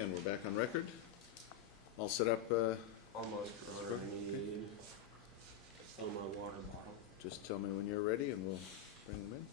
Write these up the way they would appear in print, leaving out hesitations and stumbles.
And we're back on record. All set up. Almost, Your Honor. I need to fill my water bottle. Just tell me when you're ready and we'll bring them in.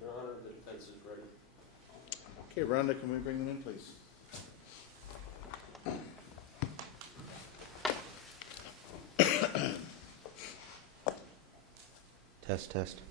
Your Honor, the defense is ready. Okay, Rhonda, can we bring them in, please? Test, test.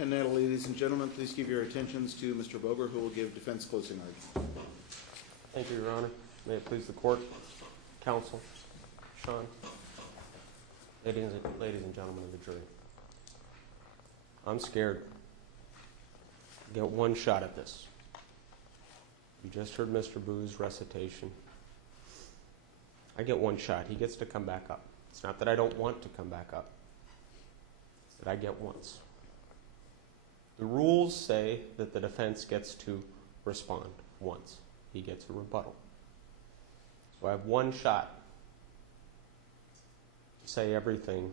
And now, ladies and gentlemen, please give your attentions to Mr. Boger, who will give defense closing argument. Thank you, Your Honor. May it please the court, counsel, Shaun, ladies and gentlemen of the jury. I'm scared. I get one shot at this. You just heard Mr. Boo's recitation. I get one shot. He gets to come back up. It's not that I don't want to come back up. It's that I get once. The rules say that the defense gets to respond once. He gets a rebuttal. So I have one shot to say everything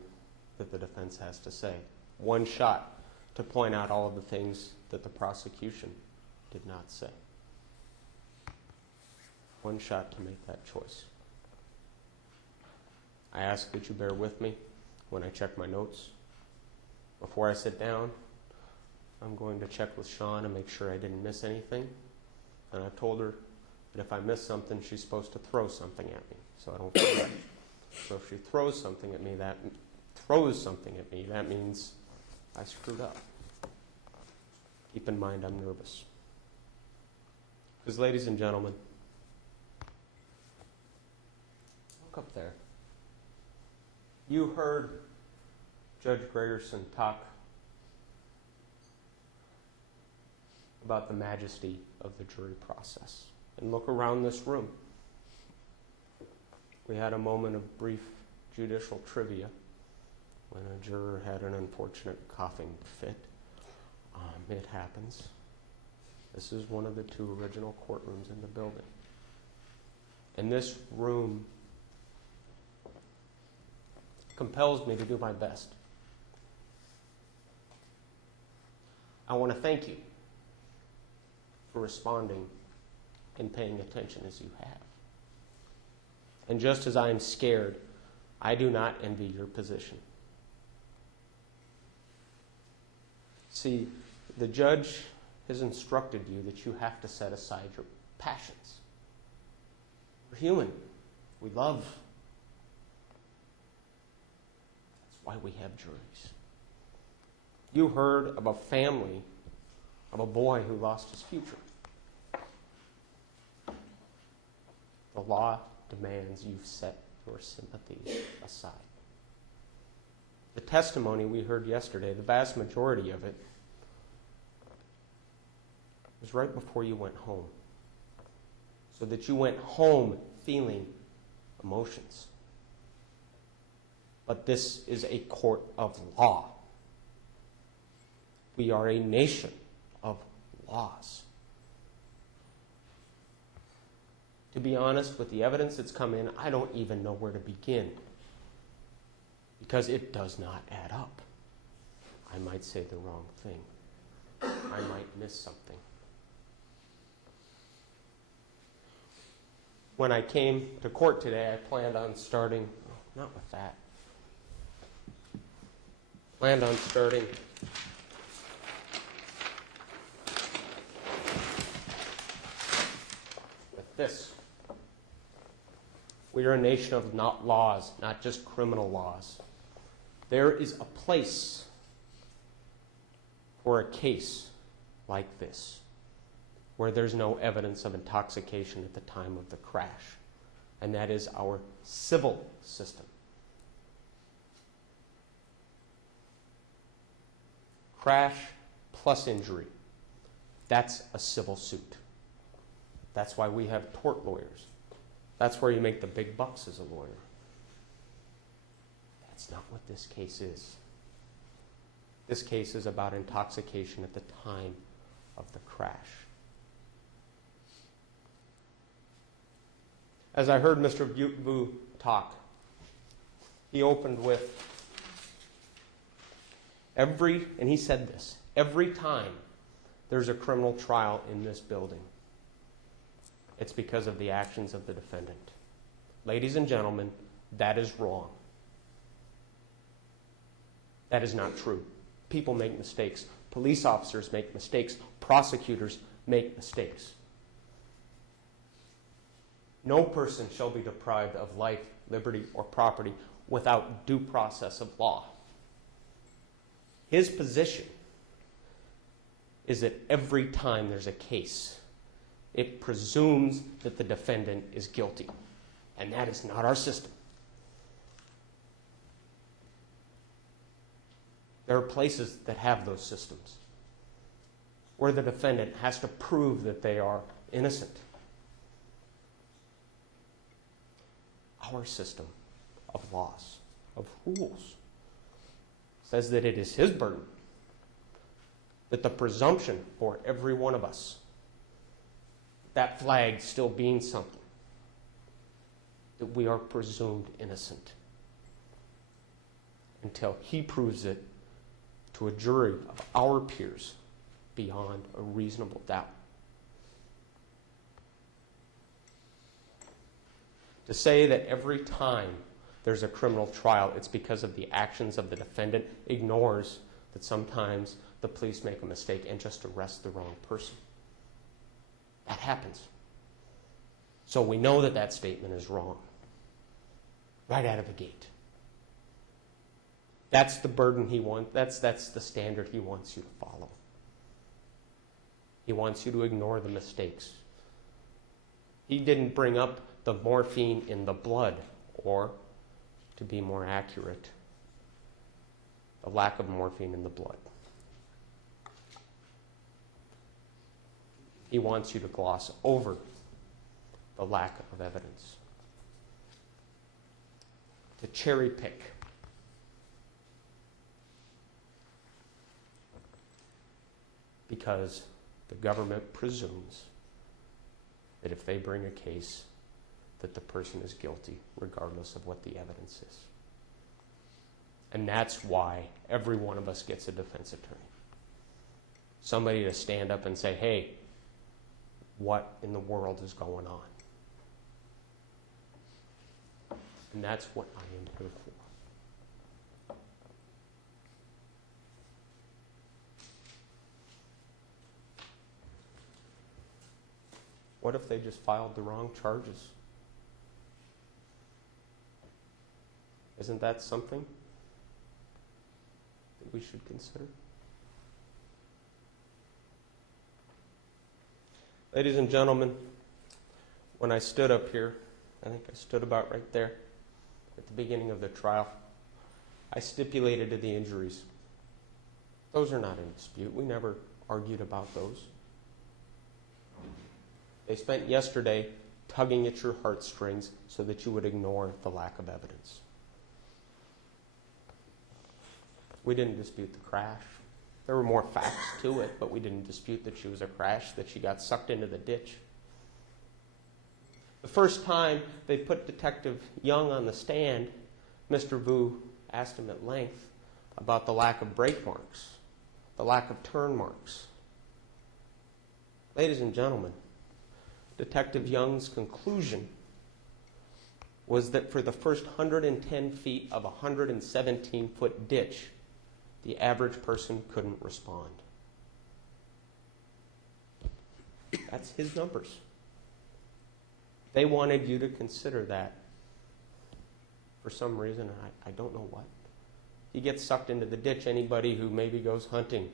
that the defense has to say. One shot to point out all of the things that the prosecution did not say. One shot to make that choice. I ask that you bear with me when I check my notes. Before I sit down, I'm going to check with Shaun and make sure I didn't miss anything. And I've told her that if I miss something, she's supposed to throw something at me, so I don't forget. So if she throws something at me, that means I screwed up. Keep in mind I'm nervous. Because, ladies and gentlemen, look up there. You heard Judge Gregerson talk about the majesty of the jury process. And look around this room. We had a moment of brief judicial trivia when a juror had an unfortunate coughing fit. It happens. This is one of the two original courtrooms in the building. And this room compels me to do my best. I want to thank you for responding and paying attention as you have. And just as I am scared, I do not envy your position. See, the judge has instructed you that you have to set aside your passions. We're human. We love. That's why we have juries. You heard of a family of a boy who lost his future. The law demands, you've set your sympathies aside. The testimony we heard yesterday, the vast majority of it, was right before you went home. So that you went home feeling emotions. But this is a court of law. We are a nation of laws. To be honest, with the evidence that's come in, I don't even know where to begin. Because it does not add up. I might say the wrong thing. I might miss something. When I came to court today, I planned on starting, not with that, planned on starting with this. We are a nation of not laws, not just criminal laws. There is a place for a case like this, where there's no evidence of intoxication at the time of the crash, and that is our civil system. Crash plus injury, that's a civil suit. That's why we have tort lawyers. That's where you make the big bucks as a lawyer. That's not what this case is. This case is about intoxication at the time of the crash. As I heard Mr. Vu talk, he opened with and he said this, every time there's a criminal trial in this building, it's because of the actions of the defendant. Ladies and gentlemen, that is wrong. That is not true. People make mistakes. Police officers make mistakes. Prosecutors make mistakes. No person shall be deprived of life, liberty, or property without due process of law. His position is that every time there's a case, it presumes that the defendant is guilty. And that is not our system. There are places that have those systems where the defendant has to prove that they are innocent. Our system of laws, of rules, says that it is his burden, that the presumption for every one of us, that flag still being something, that we are presumed innocent until he proves it to a jury of our peers beyond a reasonable doubt. To say that every time there's a criminal trial, it's because of the actions of the defendant, ignores that sometimes the police make a mistake and just arrest the wrong person. That happens. So we know that that statement is wrong. Right out of the gate. That's the burden he wants. That's the standard he wants you to follow. He wants you to ignore the mistakes. He didn't bring up the morphine in the blood, or, to be more accurate, the lack of morphine in the blood. He wants you to gloss over the lack of evidence, to cherry pick. Because the government presumes that if they bring a case, that the person is guilty, regardless of what the evidence is. And that's why every one of us gets a defense attorney. Somebody to stand up and say, hey, what in the world is going on? And that's what I am here for. What if they just filed the wrong charges? Isn't that something that we should consider? Ladies and gentlemen, when I stood up here I think I stood about right there at the beginning of the trial. I stipulated to the injuries. Those are not in dispute. We never argued about those. They spent yesterday tugging at your heartstrings so that you would ignore the lack of evidence. We didn't dispute the crash. There were more facts to it, but we didn't dispute that she was a crash, that she got sucked into the ditch. The first time they put Detective Young on the stand, Mr. Vu asked him at length about the lack of brake marks, the lack of turn marks. Ladies and gentlemen, Detective Young's conclusion was that for the first 110 feet of a 117-foot ditch, the average person couldn't respond. That's his numbers. They wanted you to consider that for some reason, I don't know what. You get sucked into the ditch. Anybody who maybe goes hunting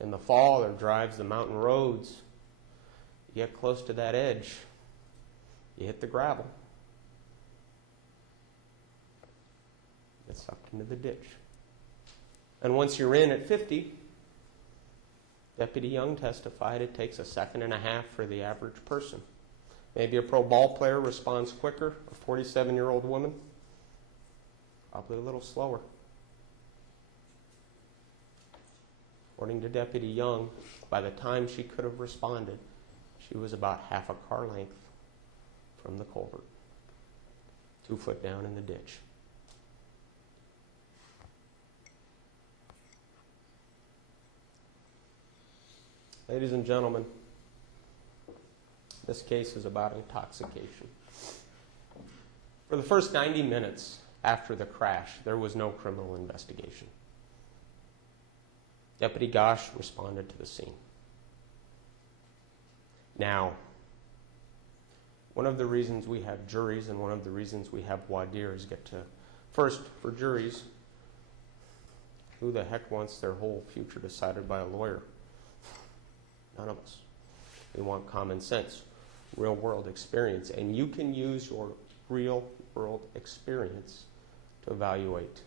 in the fall or drives the mountain roads, you get close to that edge, you hit the gravel, you get sucked into the ditch. And once you're in at 50, Deputy Young testified it takes a second and a half for the average person. Maybe a pro ball player responds quicker, a 47-year-old woman, probably a little slower. According to Deputy Young, by the time she could have responded, she was about half a car length from the culvert, 2 foot down in the ditch. Ladies and gentlemen, this case is about intoxication. For the first 90 minutes after the crash, there was no criminal investigation. Deputy Gosh responded to the scene. Now, one of the reasons we have juries and one of the reasons we have voir dire is get to, first, for juries, who the heck wants their whole future decided by a lawyer? None of us. We want common sense, real-world experience, and you can use your real-world experience to evaluate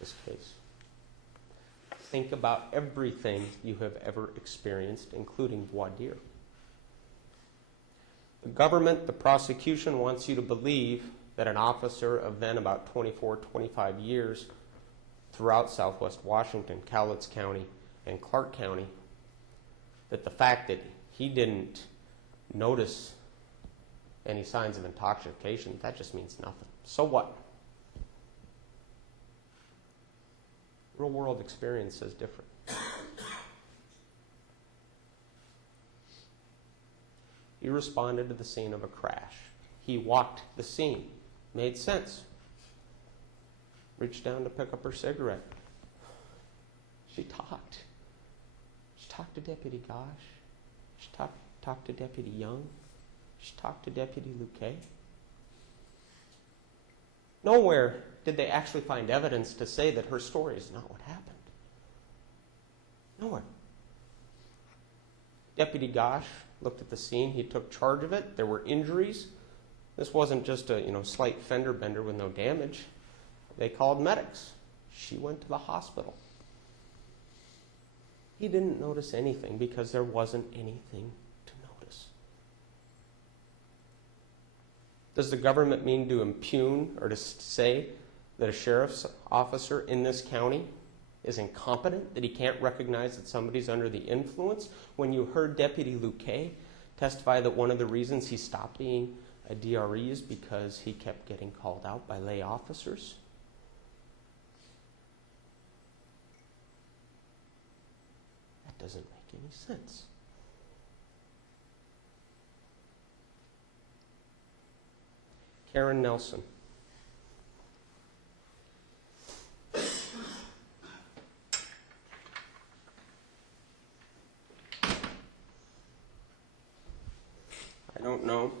this case. Think about everything you have ever experienced, including voir dire. The government, the prosecution, wants you to believe that an officer of then about 24, 25 years throughout Southwest Washington, Cowlitz County, and Clark County, that the fact that he didn't notice any signs of intoxication, that just means nothing. So what? Real-world experience says different. He responded to the scene of a crash. He walked the scene. Made sense. Reached down to pick up her cigarette. She talked. She talked to Deputy Gosh. She talked to Deputy Young. She talked to Deputy Luque. Nowhere did they actually find evidence to say that her story is not what happened. Nowhere. Deputy Gosh looked at the scene. He took charge of it. There were injuries. This wasn't just a slight fender bender with no damage. They called medics. She went to the hospital. He didn't notice anything because there wasn't anything to notice. Does the government mean to impugn or to say that a sheriff's officer in this county is incompetent, that he can't recognize that somebody's under the influence? When you heard Deputy Luque testify that one of the reasons he stopped being a DRE is because he kept getting called out by lay officers? That doesn't make any sense. Karen Nelson. I don't know.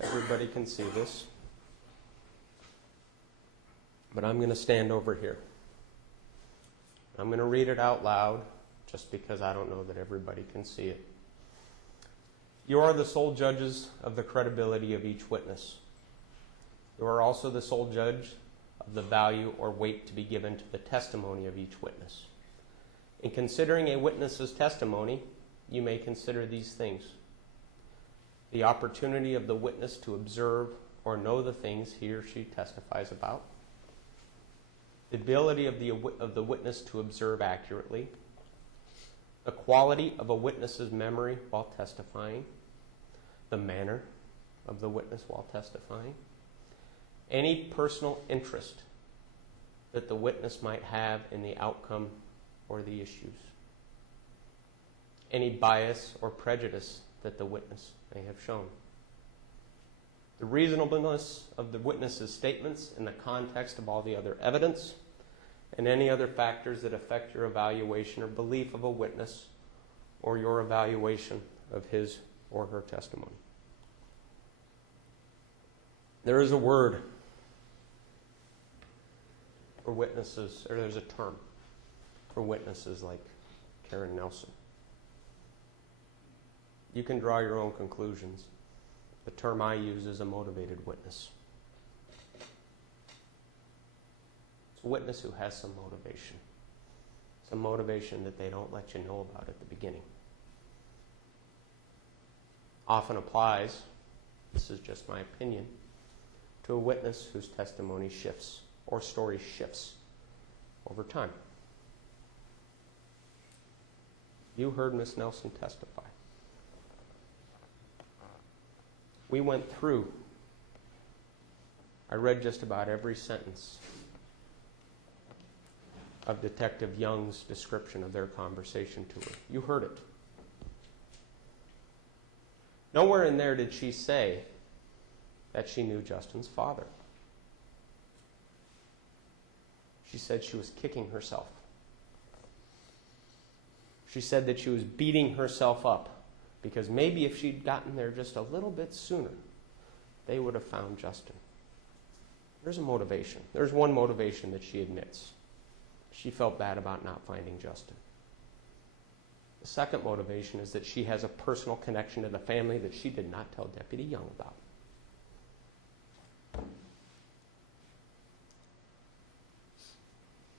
Everybody can see this. But I'm going to stand over here. I'm going to read it out loud just because I don't know that everybody can see it. You are the sole judges of the credibility of each witness. You are also the sole judge of the value or weight to be given to the testimony of each witness. In considering a witness's testimony, you may consider these things: the opportunity of the witness to observe or know the things he or she testifies about, the ability of the witness to observe accurately, the quality of a witness's memory while testifying, the manner of the witness while testifying, any personal interest that the witness might have in the outcome or the issues, any bias or prejudice that the witness may have shown, the reasonableness of the witness's statements in the context of all the other evidence, and any other factors that affect your evaluation or belief of a witness or your evaluation of his or her testimony. There is a word for witnesses, or there's a term for witnesses like Karen Nelson. You can draw your own conclusions. The term I use is a motivated witness. It's a witness who has some motivation that they don't let you know about at the beginning. Often applies, this is just my opinion, to a witness whose testimony shifts or story shifts over time. You heard Ms. Nelson testify. We went through, I read just about every sentence of Detective Young's description of their conversation to her. You heard it. Nowhere in there did she say that she knew Justin's father. She said she was kicking herself. She said that she was beating herself up because maybe if she'd gotten there just a little bit sooner, they would have found Justin. There's a motivation. There's one motivation that she admits. She felt bad about not finding Justin. The second motivation is that she has a personal connection to the family that she did not tell Deputy Young about.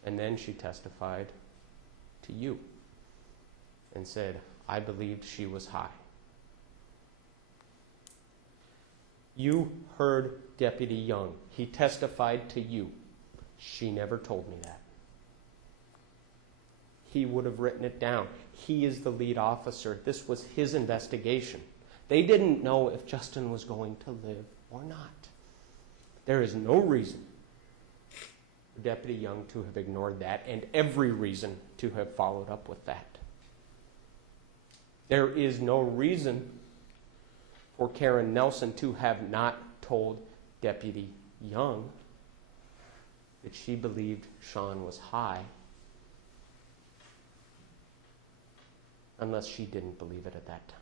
And then she testified to you and said, I believed she was high. You heard Deputy Young. He testified to you. She never told me that. He would have written it down. He is the lead officer. This was his investigation. They didn't know if Justin was going to live or not. There is no reason for Deputy Young to have ignored that, and every reason to have followed up with that. There is no reason for Karen Nelson to have not told Deputy Young that she believed Shaun was high, unless she didn't believe it at that time.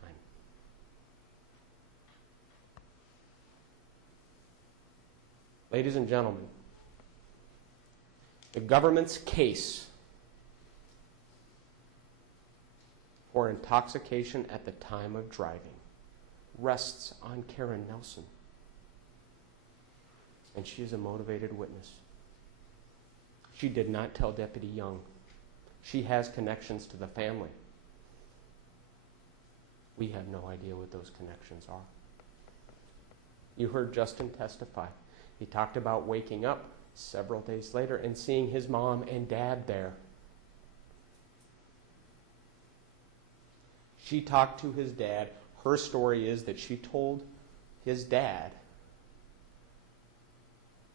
Ladies and gentlemen, the government's case for intoxication at the time of driving rests on Karen Nelson. And she is a motivated witness. She did not tell Deputy Young. She has connections to the family. We have no idea what those connections are. You heard Justin testify. He talked about waking up several days later and seeing his mom and dad there. She talked to his dad. Her story is that she told his dad,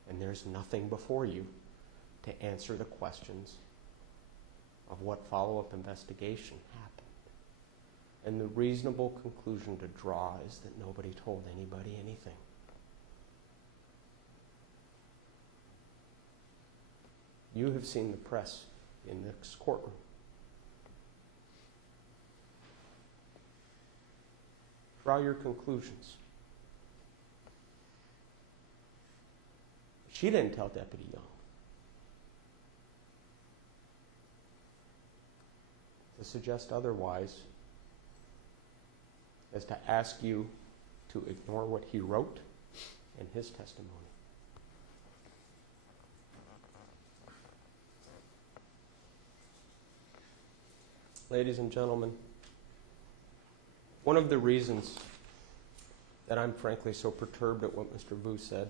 and there's nothing before you to answer the questions of what follow-up investigation happened. And the reasonable conclusion to draw is that nobody told anybody anything. You have seen the press in this courtroom. Draw your conclusions. She didn't tell Deputy Young. To suggest otherwise is to ask you to ignore what he wrote in his testimony. Ladies and gentlemen, one of the reasons that I'm frankly so perturbed at what Mr. Vu said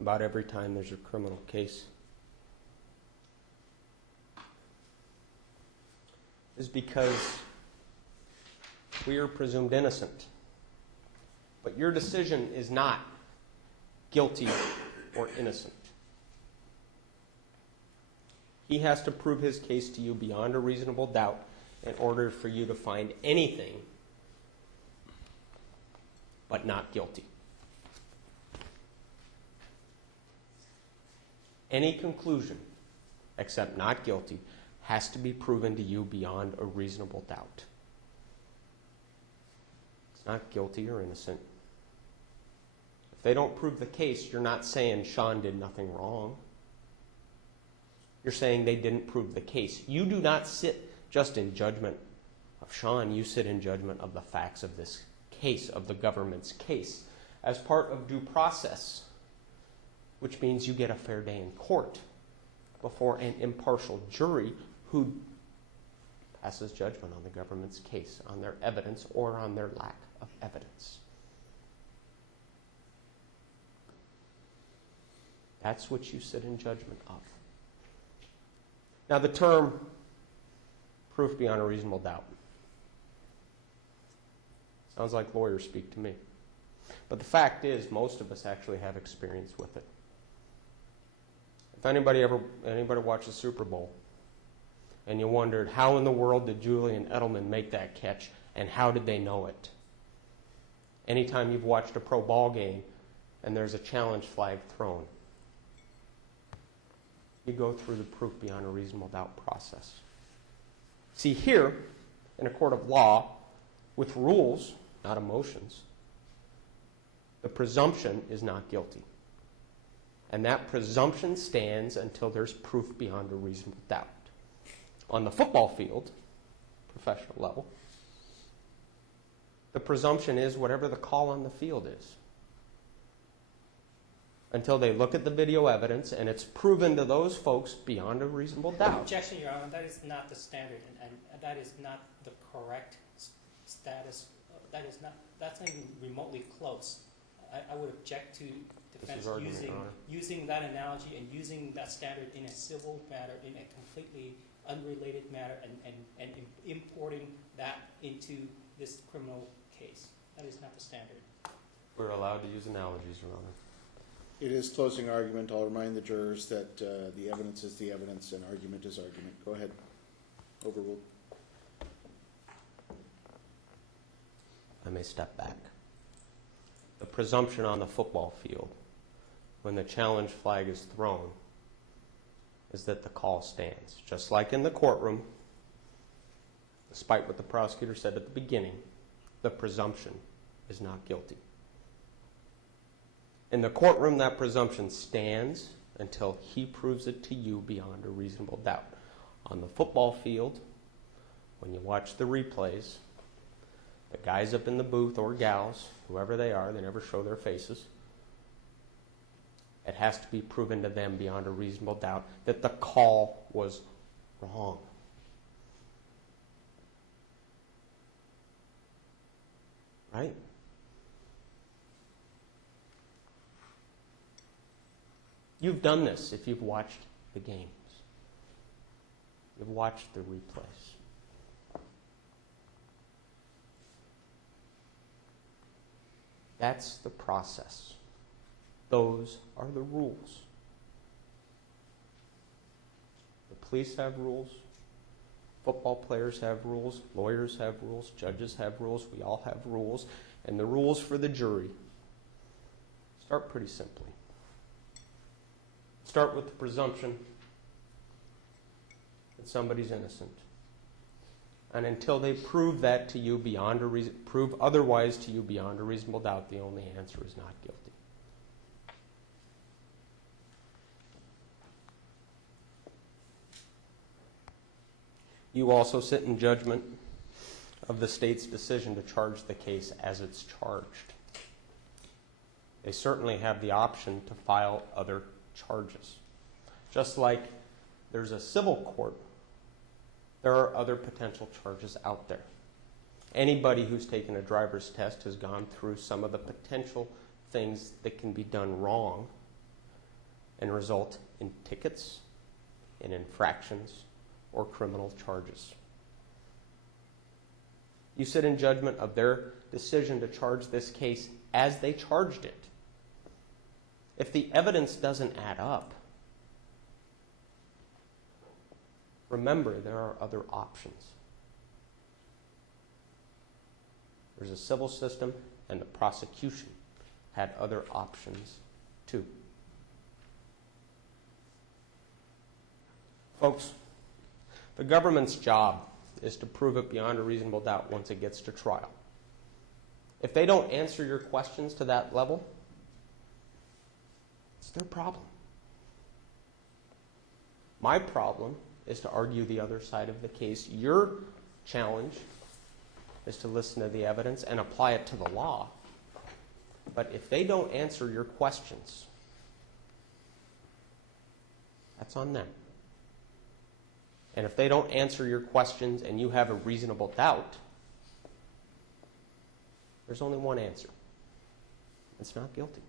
about every time there's a criminal case is because we are presumed innocent. But your decision is not guilty or innocent. He has to prove his case to you beyond a reasonable doubt in order for you to find anything but not guilty. Any conclusion except not guilty has to be proven to you beyond a reasonable doubt. It's not guilty or innocent. If they don't prove the case, you're not saying Shaun did nothing wrong. You're saying they didn't prove the case. You do not sit just in judgment of Shaun. You sit in judgment of the facts of this case, of the government's case, as part of due process, which means you get a fair day in court before an impartial jury who passes judgment on the government's case, on their evidence or on their lack of evidence. That's what you sit in judgment of. Now, the term proof beyond a reasonable doubt sounds like lawyers speak to me. But the fact is, most of us actually have experience with it. If anybody watched the Super Bowl and you wondered, how in the world did Julian Edelman make that catch and how did they know it? Anytime you've watched a pro ball game and there's a challenge flag thrown, you go through the proof beyond a reasonable doubt process. See, here, in a court of law, with rules, not emotions, the presumption is not guilty. And that presumption stands until there's proof beyond a reasonable doubt. On the football field, professional level, the presumption is whatever the call on the field is. Until they look at the video evidence and it's proven to those folks beyond a reasonable doubt. Objection, Your Honor. That is not the standard, and that is not the correct status. That's not even remotely close. I would object to defense using that analogy and using that standard in a civil matter, in a completely unrelated matter, and importing that into this criminal case. That is not the standard. We're allowed to use analogies, Your Honor. It is closing argument. I'll remind the jurors that the evidence is the evidence and argument is argument. Go ahead. Overruled. I may step back. The presumption on the football field when the challenge flag is thrown is that the call stands. Just like in the courtroom, despite what the prosecutor said at the beginning, the presumption is not guilty. In the courtroom, that presumption stands until he proves it to you beyond a reasonable doubt. On the football field, when you watch the replays, the guys up in the booth or gals, whoever they are, they never show their faces. It has to be proven to them beyond a reasonable doubt that the call was wrong. Right? You've done this if you've watched the games. You've watched the replays. That's the process. Those are the rules. The police have rules. Football players have rules. Lawyers have rules. Judges have rules. We all have rules. And the rules for the jury start pretty simply. Start with the presumption that somebody's innocent. And until they prove that to you beyond a prove otherwise to you beyond a reasonable doubt, the only answer is not guilty. You also sit in judgment of the state's decision to charge the case as it's charged. They certainly have the option to file other charges. Just like there's a civil court, there are other potential charges out there. Anybody who's taken a driver's test has gone through some of the potential things that can be done wrong and result in tickets, in infractions, or criminal charges. You sit in judgment of their decision to charge this case as they charged it. If the evidence doesn't add up, remember there are other options. There's a civil system, and the prosecution had other options too. Folks, the government's job is to prove it beyond a reasonable doubt once it gets to trial. If they don't answer your questions to that level, it's their problem. My problem is to argue the other side of the case. Your challenge is to listen to the evidence and apply it to the law. But if they don't answer your questions, that's on them. And if they don't answer your questions and you have a reasonable doubt, there's only one answer. It's not guilty.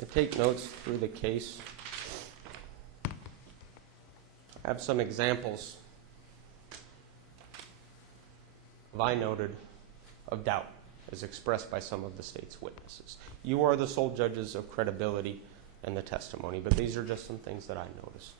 I take notes through the case. I have some examples I noted of doubt as expressed by some of the state's witnesses. You are the sole judges of credibility and the testimony, but these are just some things that I noticed.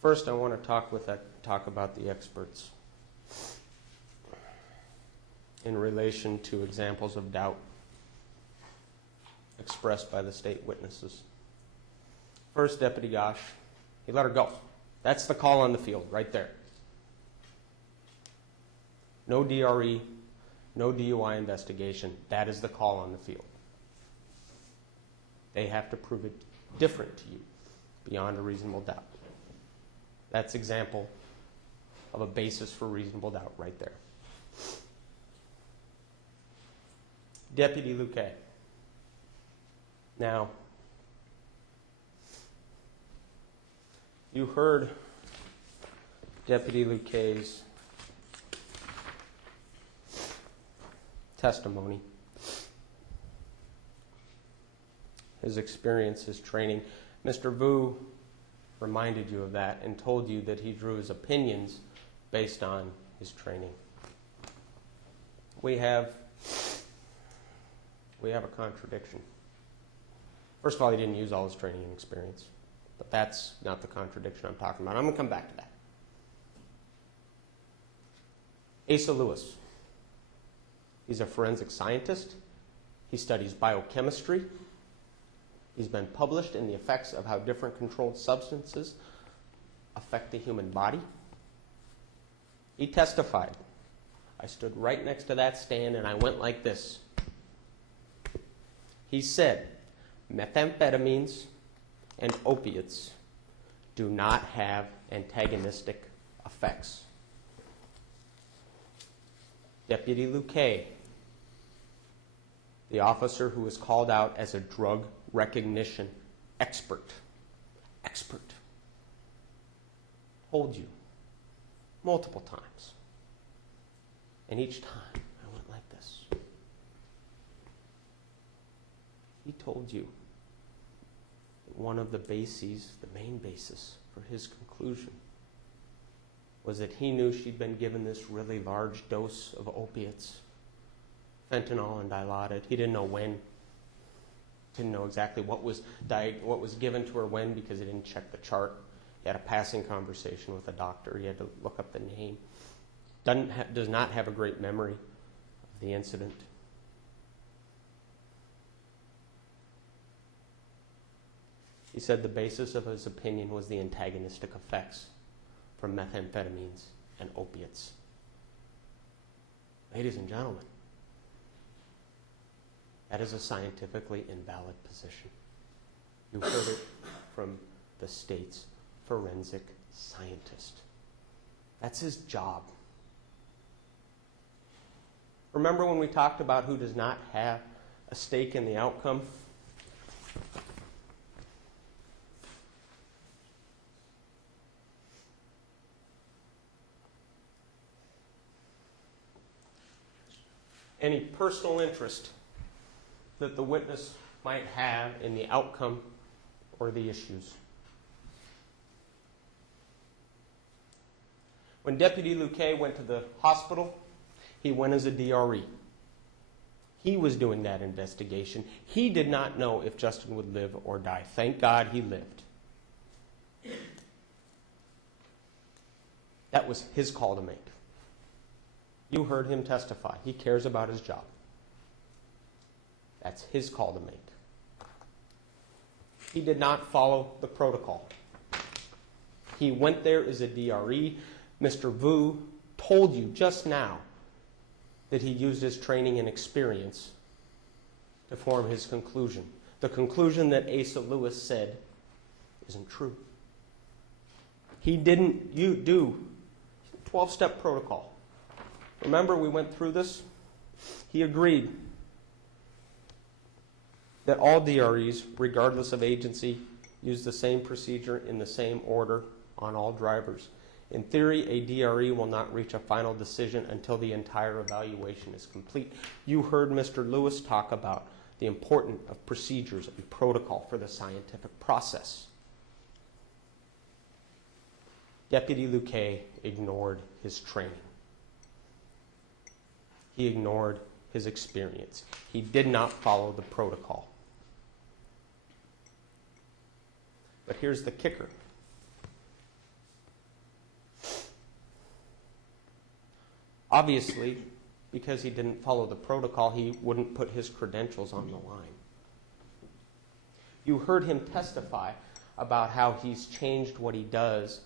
First, I want to talk about the experts in relation to examples of doubt expressed by the state witnesses. First, Deputy Gosh, he let her go. That's the call on the field, right there. No DRE, no DUI investigation. That is the call on the field. They have to prove it different to you, beyond a reasonable doubt. That's example of a basis for reasonable doubt right there. Deputy Luque. Now, you heard Deputy Luque's testimony, his experience, his training. Mr. Vu reminded you of that and told you that he drew his opinions based on his training. We have a contradiction. First of all, he didn't use all his training and experience, but that's not the contradiction I'm talking about. I'm going to come back to that. Asa Lewis. He's a forensic scientist. He studies biochemistry. He's been published in the effects of how different controlled substances affect the human body. He testified. I stood right next to that stand and I went like this. He said, methamphetamines and opiates do not have antagonistic effects. Deputy Luque, the officer who was called out as a drug recognition expert, told you multiple times. And each time I went like this. He told you that one of the bases, the main basis for his conclusion, was that he knew she'd been given this really large dose of opiates, fentanyl and Dilaudid. He didn't know when. Didn't know exactly what was given to her when because he didn't check the chart. He had a passing conversation with a doctor. He had to look up the name. Does not have a great memory of the incident. He said the basis of his opinion was the antagonistic effects from methamphetamines and opiates. Ladies and gentlemen, that is a scientifically invalid position. You heard it from the state's forensic scientist. That's his job. Remember when we talked about who does not have a stake in the outcome? Any personal interest that the witness might have in the outcome or the issues. When Deputy Luque went to the hospital, he went as a DRE. He was doing that investigation. He did not know if Justin would live or die. Thank God he lived. That was his call to make. You heard him testify. He cares about his job. That's his call to make. He did not follow the protocol. He went there as a DRE. Mr. Vu told you just now that he used his training and experience to form his conclusion. The conclusion that Asa Lewis said isn't true. He didn't do 12-step protocol. Remember, we went through this? He agreed that all DREs, regardless of agency, use the same procedure in the same order on all drivers. In theory, a DRE will not reach a final decision until the entire evaluation is complete. You heard Mr. Lewis talk about the importance of procedures and protocol for the scientific process. Deputy Luque ignored his training. He ignored his experience. He did not follow the protocol. But here's the kicker. Obviously, because he didn't follow the protocol, he wouldn't put his credentials on the line. You heard him testify about how he's changed what he does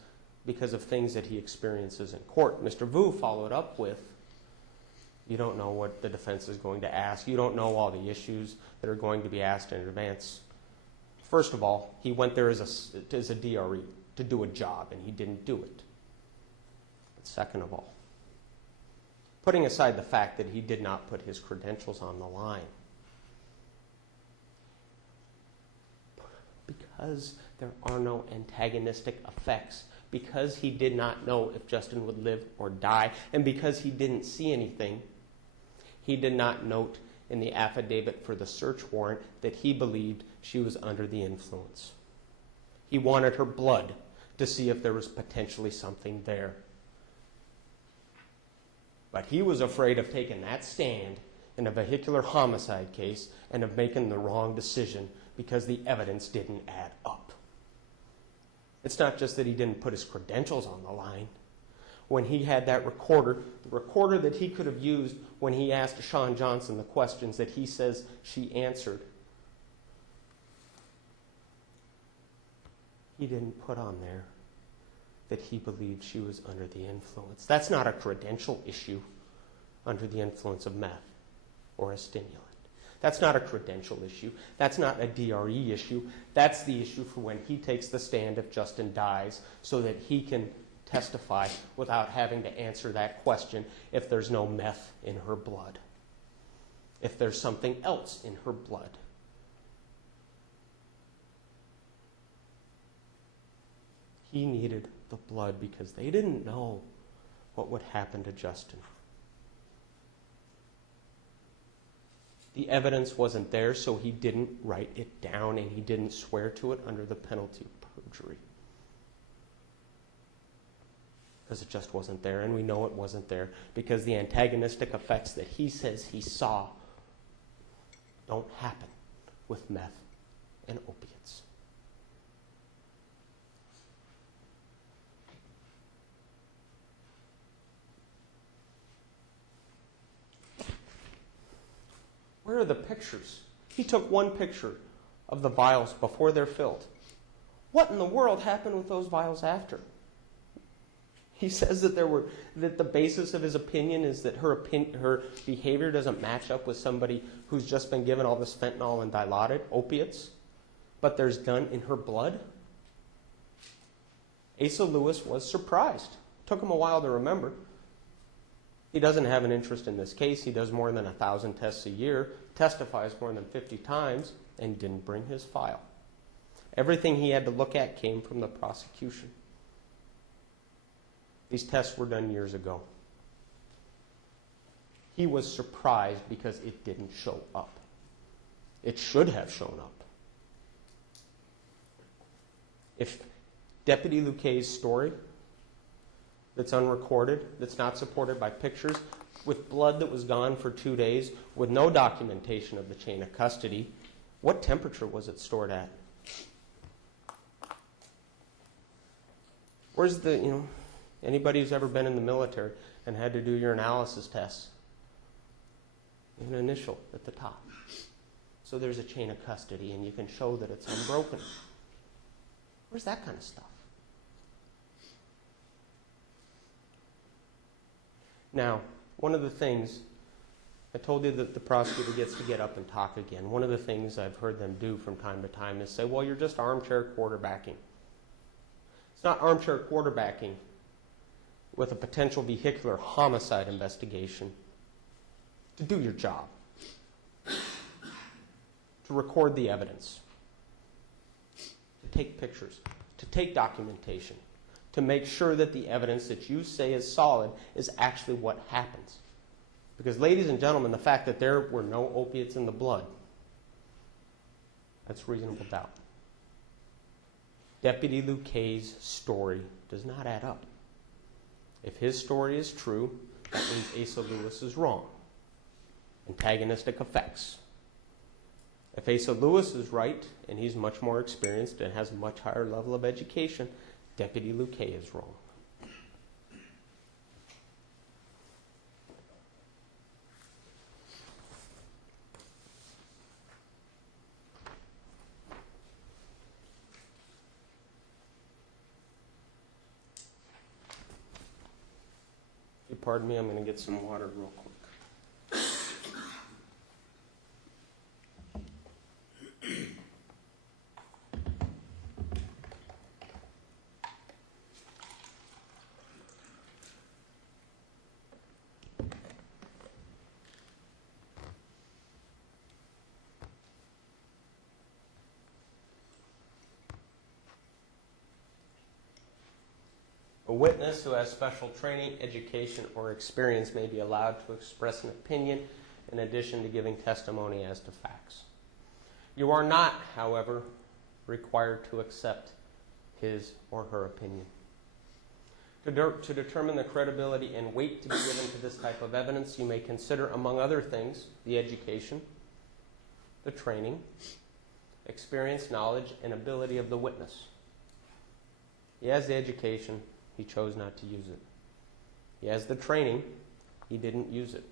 because of things that he experiences in court. Mr. Vu followed up with, you don't know what the defense is going to ask. You don't know all the issues that are going to be asked in advance. First of all, he went there as a DRE to do a job, and he didn't do it. But second of all, putting aside the fact that he did not put his credentials on the line, because there are no antagonistic effects, because he did not know if Justin would live or die, and because he didn't see anything, he did not note in the affidavit for the search warrant that he believed she was under the influence. He wanted her blood to see if there was potentially something there. But he was afraid of taking that stand in a vehicular homicide case and of making the wrong decision because the evidence didn't add up. It's not just that he didn't put his credentials on the line. When he had that recorder, the recorder that he could have used when he asked Shaun Johnson the questions that he says she answered, he didn't put on there that he believed she was under the influence. That's not a credential issue, under the influence of meth or a stimulant. That's not a credential issue. That's not a DRE issue. That's the issue for when he takes the stand if Justin dies, so that he can testify without having to answer that question if there's no meth in her blood, if there's something else in her blood. He needed the blood because they didn't know what would happen to Justin. The evidence wasn't there, so he didn't write it down and he didn't swear to it under the penalty of perjury. Because it just wasn't there, and we know it wasn't there because the antagonistic effects that he says he saw don't happen with meth and opiates. Where are the pictures? He took one picture of the vials before they're filled. What in the world happened with those vials after? He says that the basis of his opinion is that her behavior doesn't match up with somebody who's just been given all this fentanyl and dilaudid opiates, but there's none in her blood. Asa Lewis was surprised. Took him a while to remember. He doesn't have an interest in this case. He does more than 1,000 tests a year, testifies more than 50 times, and didn't bring his file. Everything he had to look at came from the prosecution. These tests were done years ago. He was surprised because it didn't show up. It should have shown up. If Deputy Luquet's story, that's unrecorded, that's not supported by pictures, with blood that was gone for 2 days, with no documentation of the chain of custody, what temperature was it stored at? Where's the, anybody who's ever been in the military and had to do your analysis tests? An initial at the top. So there's a chain of custody and you can show that it's unbroken. Where's that kind of stuff? Now, one of the things, I told you that the prosecutor gets to get up and talk again. One of the things I've heard them do from time to time is say, well, you're just armchair quarterbacking. It's not armchair quarterbacking with a potential vehicular homicide investigation to do your job, to record the evidence, to take pictures, to take documentation, to make sure that the evidence that you say is solid is actually what happens. Because, ladies and gentlemen, the fact that there were no opiates in the blood, that's reasonable doubt. Deputy Luquet's story does not add up. If his story is true, that means Asa Lewis is wrong. Antagonistic effects. If Asa Lewis is right, and he's much more experienced and has a much higher level of education, Deputy Luquet is wrong. If you pardon me, I'm going to get some water real quick. A witness who has special training, education, or experience may be allowed to express an opinion in addition to giving testimony as to facts. You are not, however, required to accept his or her opinion. To determine the credibility and weight to be given to this type of evidence, you may consider, among other things, the education, the training, experience, knowledge, and ability of the witness. He has the education. He chose not to use it. He has the training. He didn't use it.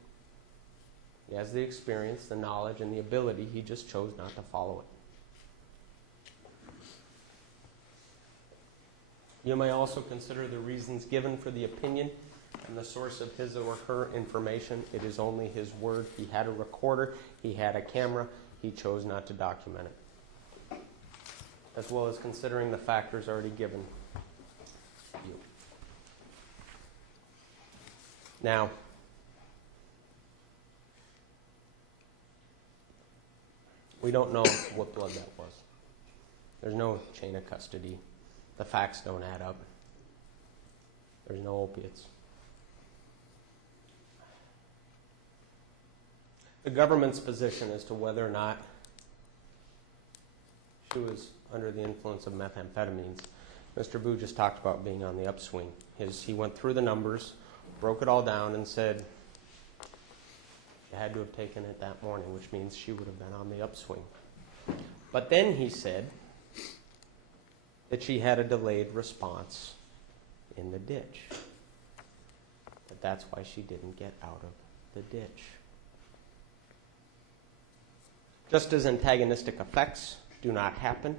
He has the experience, the knowledge, and the ability. He just chose not to follow it. You may also consider the reasons given for the opinion and the source of his or her information. It is only his word. He had a recorder. He had a camera. He chose not to document it. As well as considering the factors already given you. Now, we don't know what blood that was. There's no chain of custody. The facts don't add up. There's no opiates. The government's position as to whether or not she was under the influence of methamphetamines. Mr. Boo just talked about being on the upswing. He went through the numbers, broke it all down, and said she had to have taken it that morning, which means she would have been on the upswing. But then he said that she had a delayed response in the ditch. But that's why she didn't get out of the ditch. Just as antagonistic effects do not happen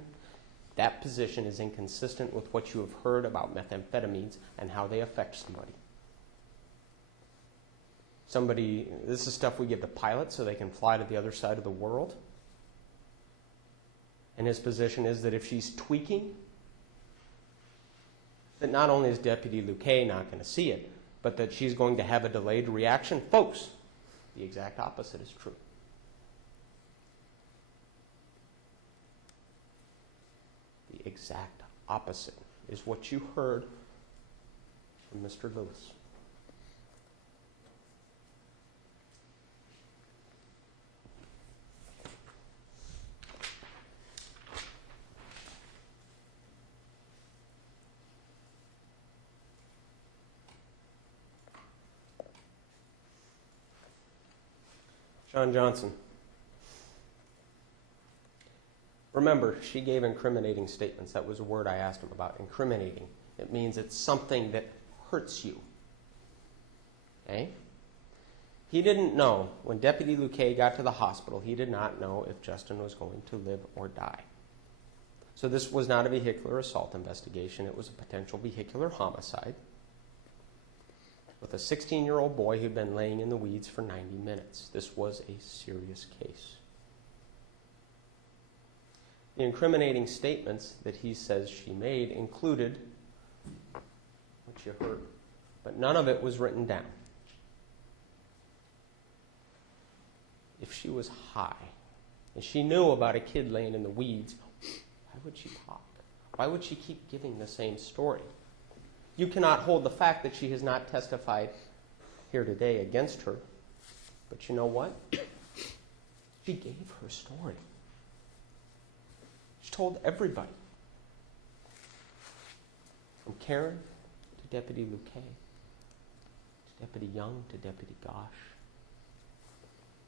That position is inconsistent with what you have heard about methamphetamines and how they affect somebody. This is stuff we give to pilots so they can fly to the other side of the world. And his position is that if she's tweaking, that not only is Deputy Luque not going to see it, but that she's going to have a delayed reaction. Folks, the exact opposite is true. The exact opposite is what you heard from Mr. Lewis. Shaun Johnson. Remember, she gave incriminating statements. That was a word I asked him about, incriminating. It means it's something that hurts you. Okay? He didn't know, when Deputy Luque got to the hospital, he did not know if Justin was going to live or die. So this was not a vehicular assault investigation. It was a potential vehicular homicide with a 16-year-old boy who'd been laying in the weeds for 90 minutes. This was a serious case. The incriminating statements that he says she made included what you heard, but none of it was written down. If she was high and she knew about a kid laying in the weeds, why would she talk? Why would she keep giving the same story? You cannot hold the fact that she has not testified here today against her. But you know what? She gave her story. She told everybody. From Karen to Deputy Luque, to Deputy Young to Deputy Gosh.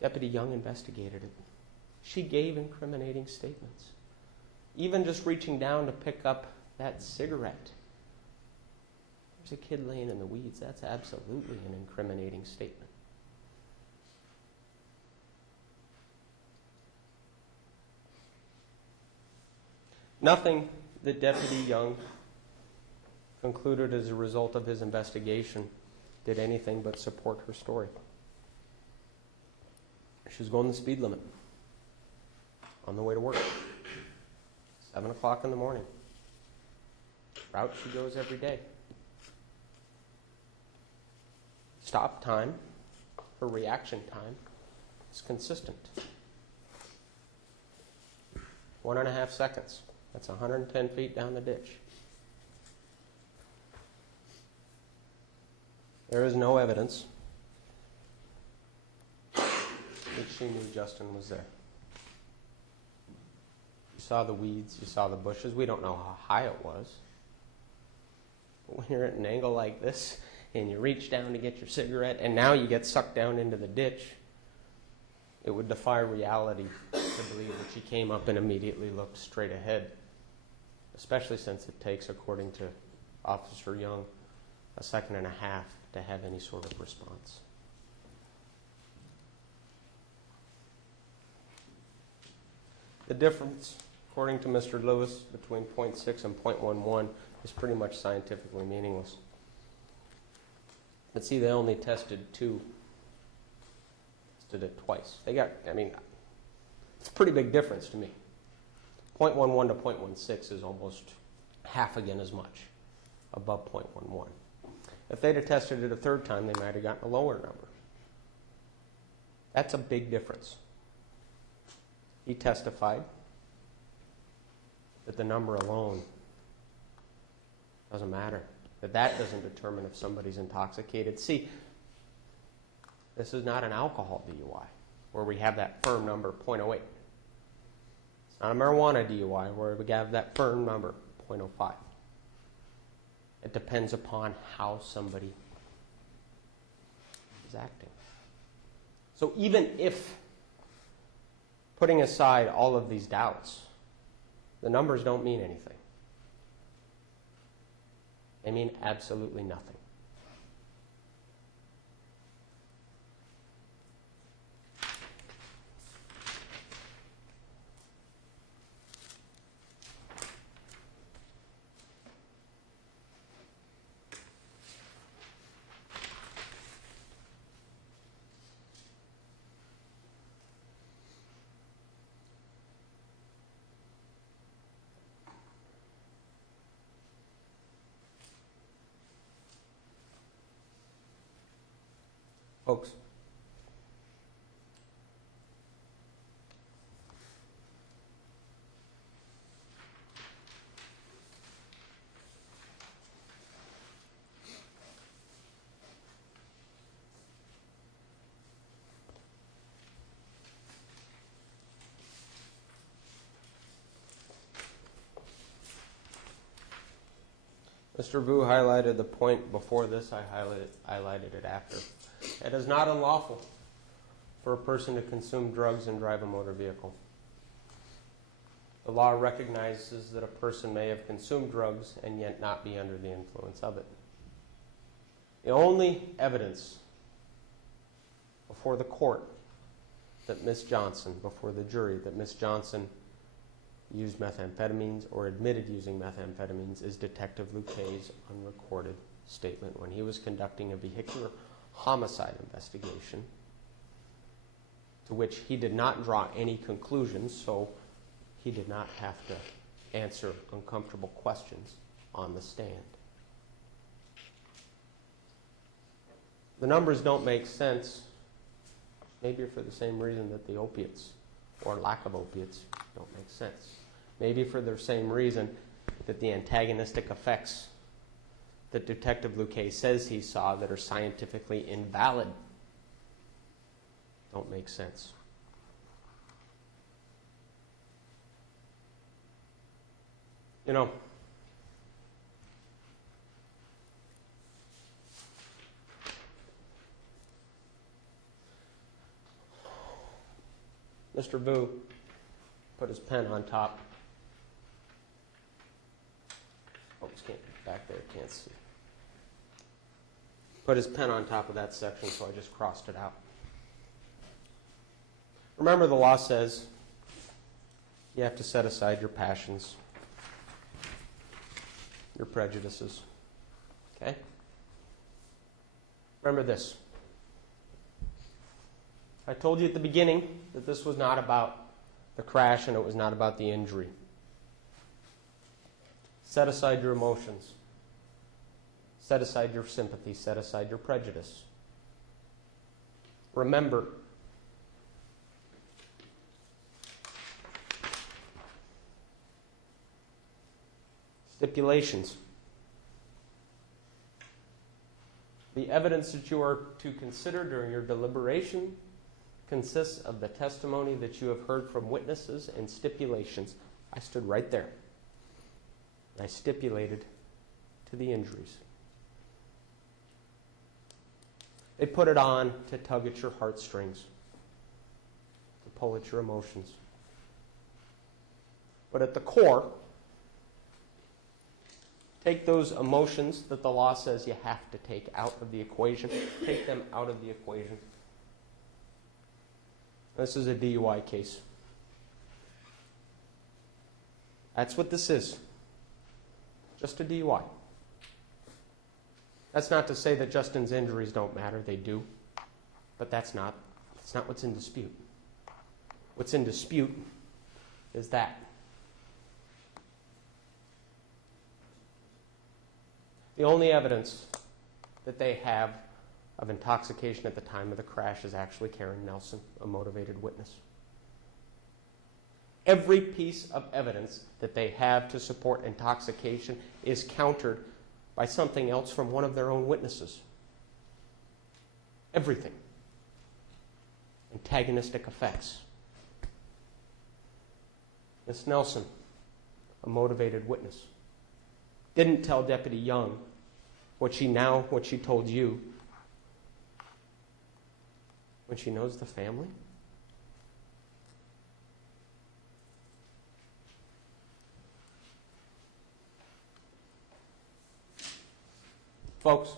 Deputy Young investigated it. She gave incriminating statements. Even just reaching down to pick up that cigarette. There's a kid laying in the weeds. That's absolutely an incriminating statement. Nothing that Deputy Young concluded as a result of his investigation did anything but support her story. She was going the speed limit on the way to work. 7 o'clock in the morning. Route she goes every day. Stop time, her reaction time, is consistent. 1.5 seconds. That's 110 feet down the ditch. There is no evidence that she knew Justin was there. You saw the weeds, you saw the bushes. We don't know how high it was. But when you're at an angle like this, and you reach down to get your cigarette, and now you get sucked down into the ditch, it would defy reality to believe that she came up and immediately looked straight ahead, especially since it takes, according to Officer Young, 1.5 seconds to have any sort of response. The difference, according to Mr. Lewis, between 0.6 and 0.11 is pretty much scientifically meaningless. But see, they only tested it twice. It's a pretty big difference to me. 0.11 to 0.16 is almost half again as much above 0.11. If they'd have tested it a third time, they might have gotten a lower number. That's a big difference. He testified that the number alone doesn't matter, that doesn't determine if somebody's intoxicated. See, this is not an alcohol DUI where we have that firm number, 0.08. It's not a marijuana DUI where we have that firm number, 0.05. It depends upon how somebody is acting. So even if, putting aside all of these doubts, the numbers don't mean anything. They mean absolutely nothing. Folks, Mr. Vu highlighted the point before this. I highlighted it after. It is not unlawful for a person to consume drugs and drive a motor vehicle. The law recognizes that a person may have consumed drugs and yet not be under the influence of it. The only evidence before the court that Ms. Johnson, before the jury, that Ms. Johnson used methamphetamines or admitted using methamphetamines is Detective Luquet's unrecorded statement when he was conducting a vehicular homicide investigation to which he did not draw any conclusions, so he did not have to answer uncomfortable questions on the stand. The numbers don't make sense, maybe for the same reason that the opiates or lack of opiates don't make sense. Maybe for the same reason that the antagonistic effects that Detective Luquet says he saw that are scientifically invalid don't make sense. You know, Mr. Vu put his pen on top. Folks can't back there, can't see. Put his pen on top of that section, so I just crossed it out. Remember, the law says you have to set aside your passions, your prejudices. Okay? Remember this. I told you at the beginning that this was not about the crash and it was not about the injury. Set aside your emotions. Set aside your sympathy. Set aside your prejudice. Remember, stipulations. The evidence that you are to consider during your deliberation consists of the testimony that you have heard from witnesses and stipulations. I stood right there. I stipulated to the injuries. They put it on to tug at your heartstrings, to pull at your emotions. But at the core, take those emotions that the law says you have to take out of the equation. Take them out of the equation. This is a DUI case. That's what this is. Just a DUI. That's not to say that Justin's injuries don't matter. They do. But that's not what's in dispute. What's in dispute is that. The only evidence that they have of intoxication at the time of the crash is actually Karen Nelson, a motivated witness. Every piece of evidence that they have to support intoxication is countered by something else from one of their own witnesses. Everything. Antagonistic effects. Miss Nelson, a motivated witness, didn't tell Deputy Young what she told you when she knows the family. Folks,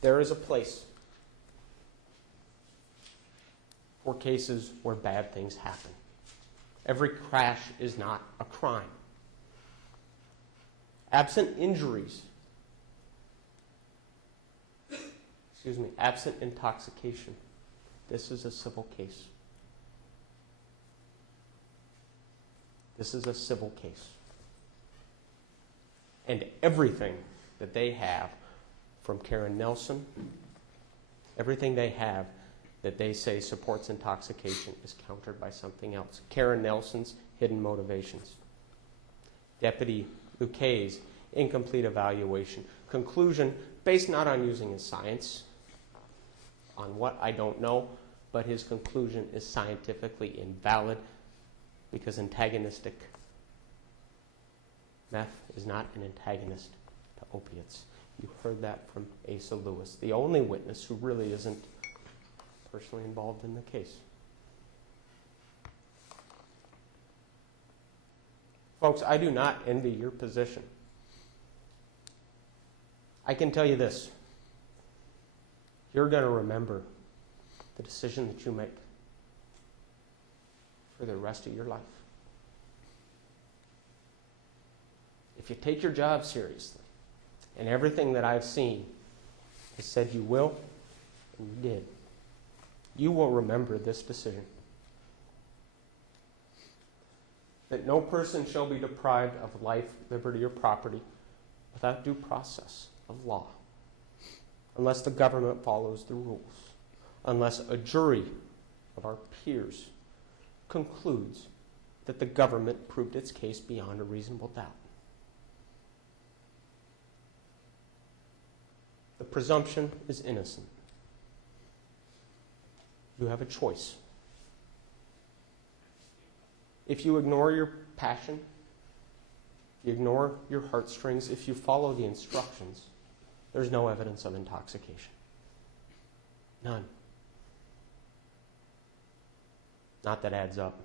there is a place for cases where bad things happen. Every crash is not a crime. Absent injuries, absent intoxication, this is a civil case. This is a civil case. And everything that they have from Karen Nelson, everything they have that they say supports intoxication is countered by something else. Karen Nelson's hidden motivations. Deputy Luquet's incomplete evaluation. Conclusion based not on using his science, on what I don't know, but his conclusion is scientifically invalid because antagonistic meth is not an antagonist to opiates. You heard that from Asa Lewis, the only witness who really isn't personally involved in the case. Folks, I do not envy your position. I can tell you this. You're going to remember the decision that you make for the rest of your life. If you take your job seriously, and everything that I've seen has said you will, and you did, you will remember this decision. That no person shall be deprived of life, liberty, or property without due process of law, unless the government follows the rules, unless a jury of our peers concludes that the government proved its case beyond a reasonable doubt. The presumption is innocent. You have a choice. If you ignore your passion, you ignore your heartstrings, if you follow the instructions, there's no evidence of intoxication. None. Not that adds up.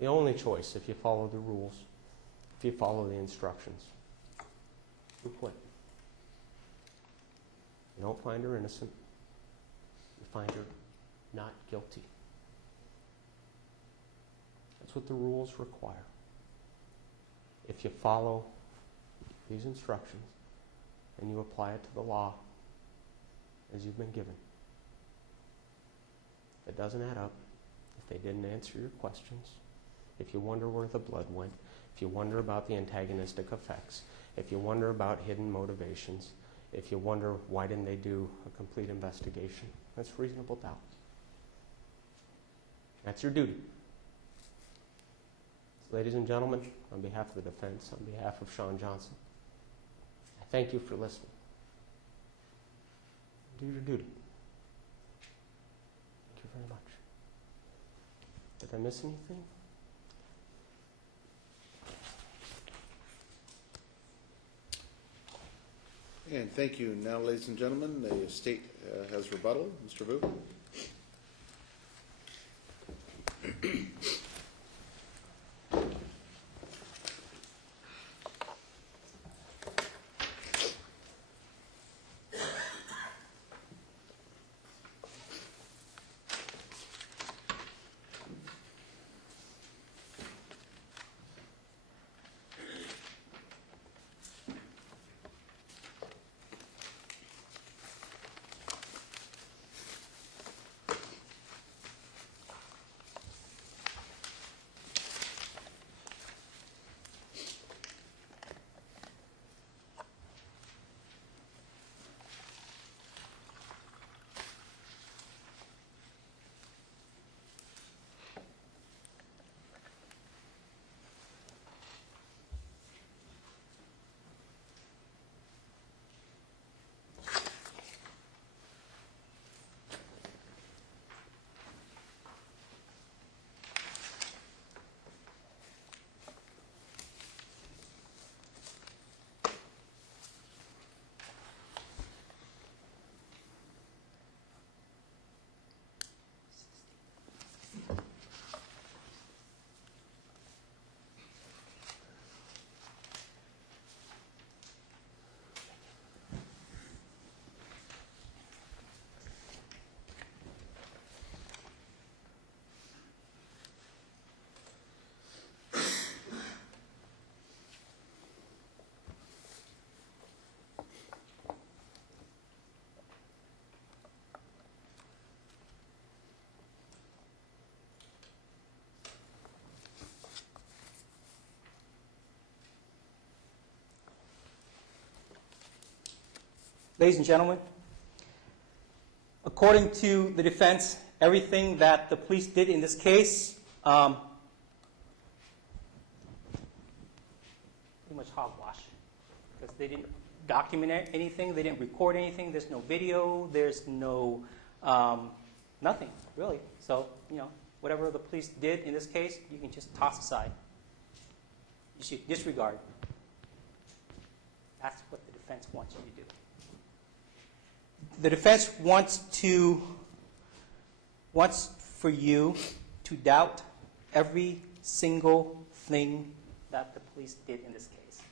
The only choice, if you follow the rules, if you follow the instructions, you quit. You don't find her innocent. You find her not guilty. That's what the rules require. If you follow these instructions and you apply it to the law as you've been given, if it doesn't add up, if they didn't answer your questions, if you wonder where the blood went, if you wonder about the antagonistic effects, if you wonder about hidden motivations, if you wonder why didn't they do a complete investigation, that's reasonable doubt. That's your duty. So, ladies and gentlemen, on behalf of the defense, on behalf of Shaun Johnson, I thank you for listening. Do your duty. Thank you very much. Did I miss anything? And thank you. Now, ladies and gentlemen, the state has rebuttal. Mr. Vu. Ladies and gentlemen, according to the defense, everything that the police did in this case, pretty much hogwash, because they didn't document anything, they didn't record anything, there's no video, there's no, nothing, really. So, whatever the police did in this case, you can just toss aside. You should disregard. That's what the defense wants you to do. The defense wants for you to doubt every single thing that the police did in this case.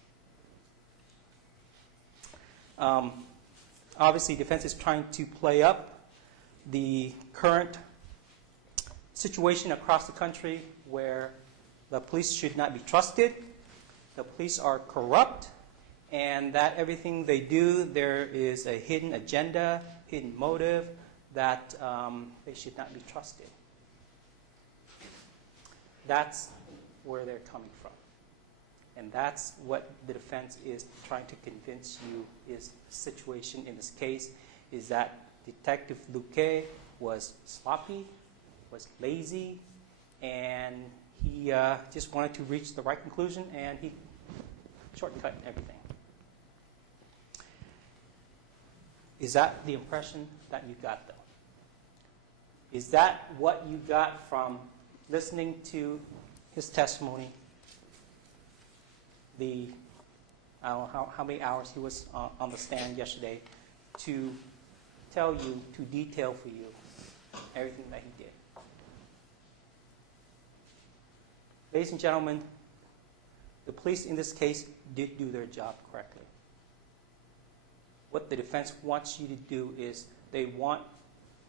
Obviously, defense is trying to play up the current situation across the country where the police should not be trusted, the police are corrupt, and that everything they do, there is a hidden agenda, hidden motive, that they should not be trusted. That's where they're coming from. And that's what the defense is trying to convince you is the situation in this case, is that Detective Luque was sloppy, was lazy, and he just wanted to reach the right conclusion, and he shortcut everything. Is that the impression that you got, though? Is that what you got from listening to his testimony? I don't know how many hours he was on the stand yesterday to tell you, to detail for you everything that he did. Ladies and gentlemen, the police in this case did do their job correctly. What the defense wants you to do is they want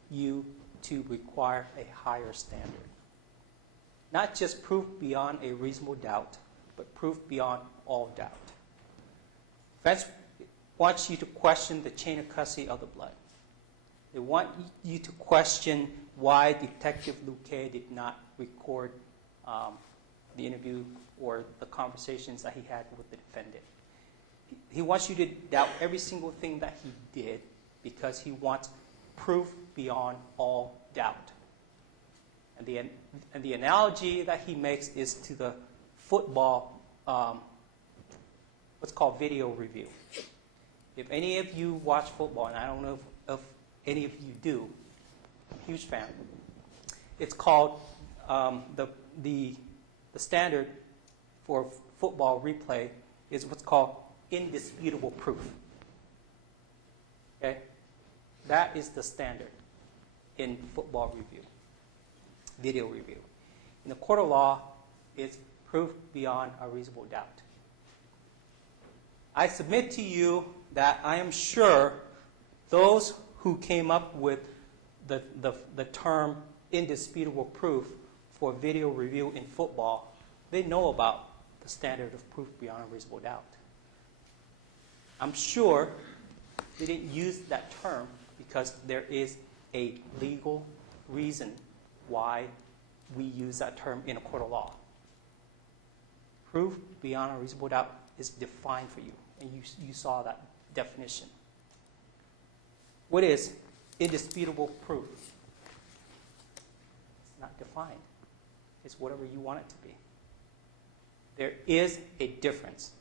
you to require a higher standard. Not just proof beyond a reasonable doubt, but proof beyond all doubt. Defense wants you to question the chain of custody of the blood. They want you to question why Detective Luque did not record the interview or the conversations that he had with the defendant. He wants you to doubt every single thing that he did because he wants proof beyond all doubt. And the analogy that he makes is to the football, what's called video review. If any of you watch football, and I don't know if any of you do, I'm a huge fan. It's called the standard for football replay is what's called indisputable proof. Okay? That is the standard in football review, video review. In the court of law, it's proof beyond a reasonable doubt. I submit to you that I am sure those who came up with the term indisputable proof for video review in football, they know about the standard of proof beyond a reasonable doubt. I'm sure they didn't use that term because there is a legal reason why we use that term in a court of law. Proof beyond a reasonable doubt is defined for you, and you saw that definition. What is indisputable proof? It's not defined. It's whatever you want it to be. There is a difference,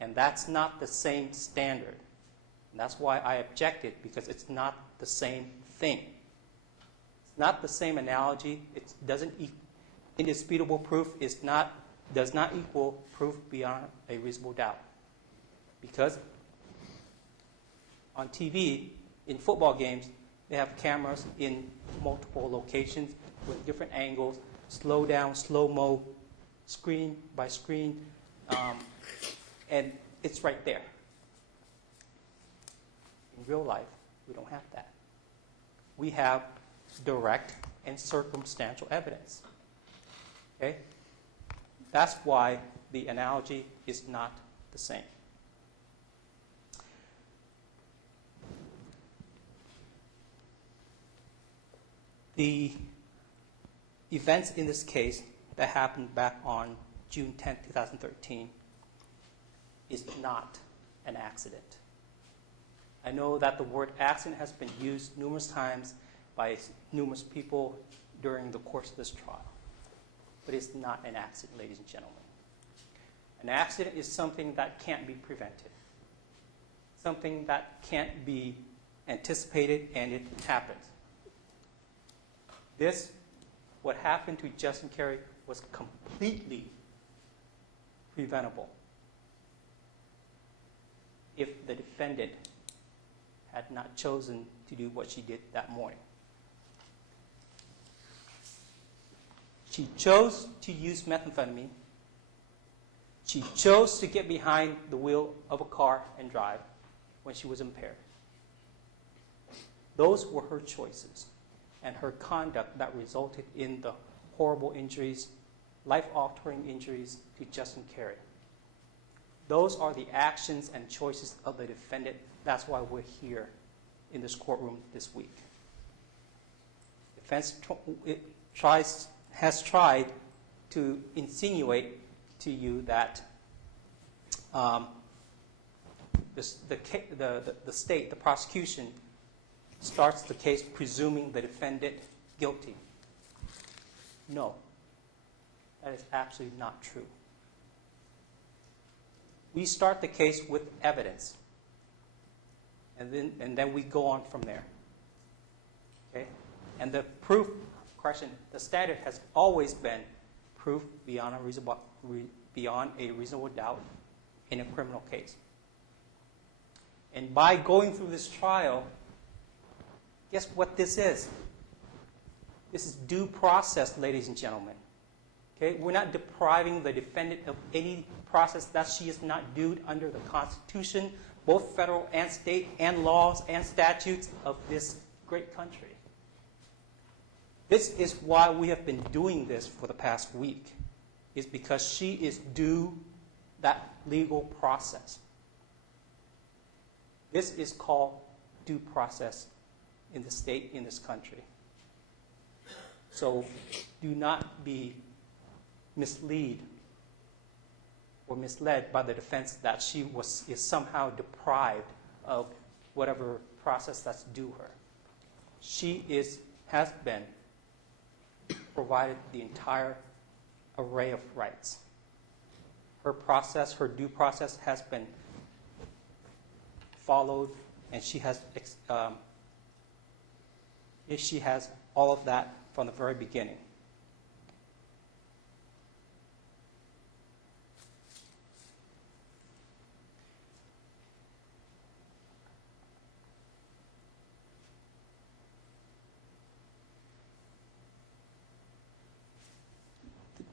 and that's not the same standard. And that's why I objected, because it's not the same thing. It's not the same analogy. It doesn't indisputable proof does not equal proof beyond a reasonable doubt. Because on TV, in football games, they have cameras in multiple locations with different angles, slow down, slow-mo, screen by screen, and it's right there. In real life, we don't have that. We have direct and circumstantial evidence. Okay? That's why the analogy is not the same. The events in this case that happened back on June 10, 2013 is not an accident. I know that the word accident has been used numerous times by numerous people during the course of this trial. But it's not an accident, ladies and gentlemen. An accident is something that can't be prevented, something that can't be anticipated, and it happens. What happened to Justin Carey was completely preventable if the defendant had not chosen to do what she did that morning. She chose to use methamphetamine. She chose to get behind the wheel of a car and drive when she was impaired. Those were her choices and her conduct that resulted in the horrible injuries, life-altering injuries to Justin Carey. Those are the actions and choices of the defendant. That's why we're here in this courtroom this week. Defense has tried to insinuate to you that the state, the prosecution, starts the case presuming the defendant guilty. No, that is absolutely not true. We start the case with evidence, and then we go on from there. Okay? And the proof question, the standard has always been proof beyond a reasonable doubt in a criminal case. And by going through this trial, guess what this is? This is due process, ladies and gentlemen. Okay? We're not depriving the defendant of any process that she is not due under the Constitution, both federal and state, and laws and statutes of this great country. This is why we have been doing this for the past week, is because she is due that legal process. This is called due process in the state, in this country. So do not be misled by the defense that she is somehow deprived of whatever process that's due her. She has been provided the entire array of rights. Her process, her due process, has been followed, and she has all of that from the very beginning.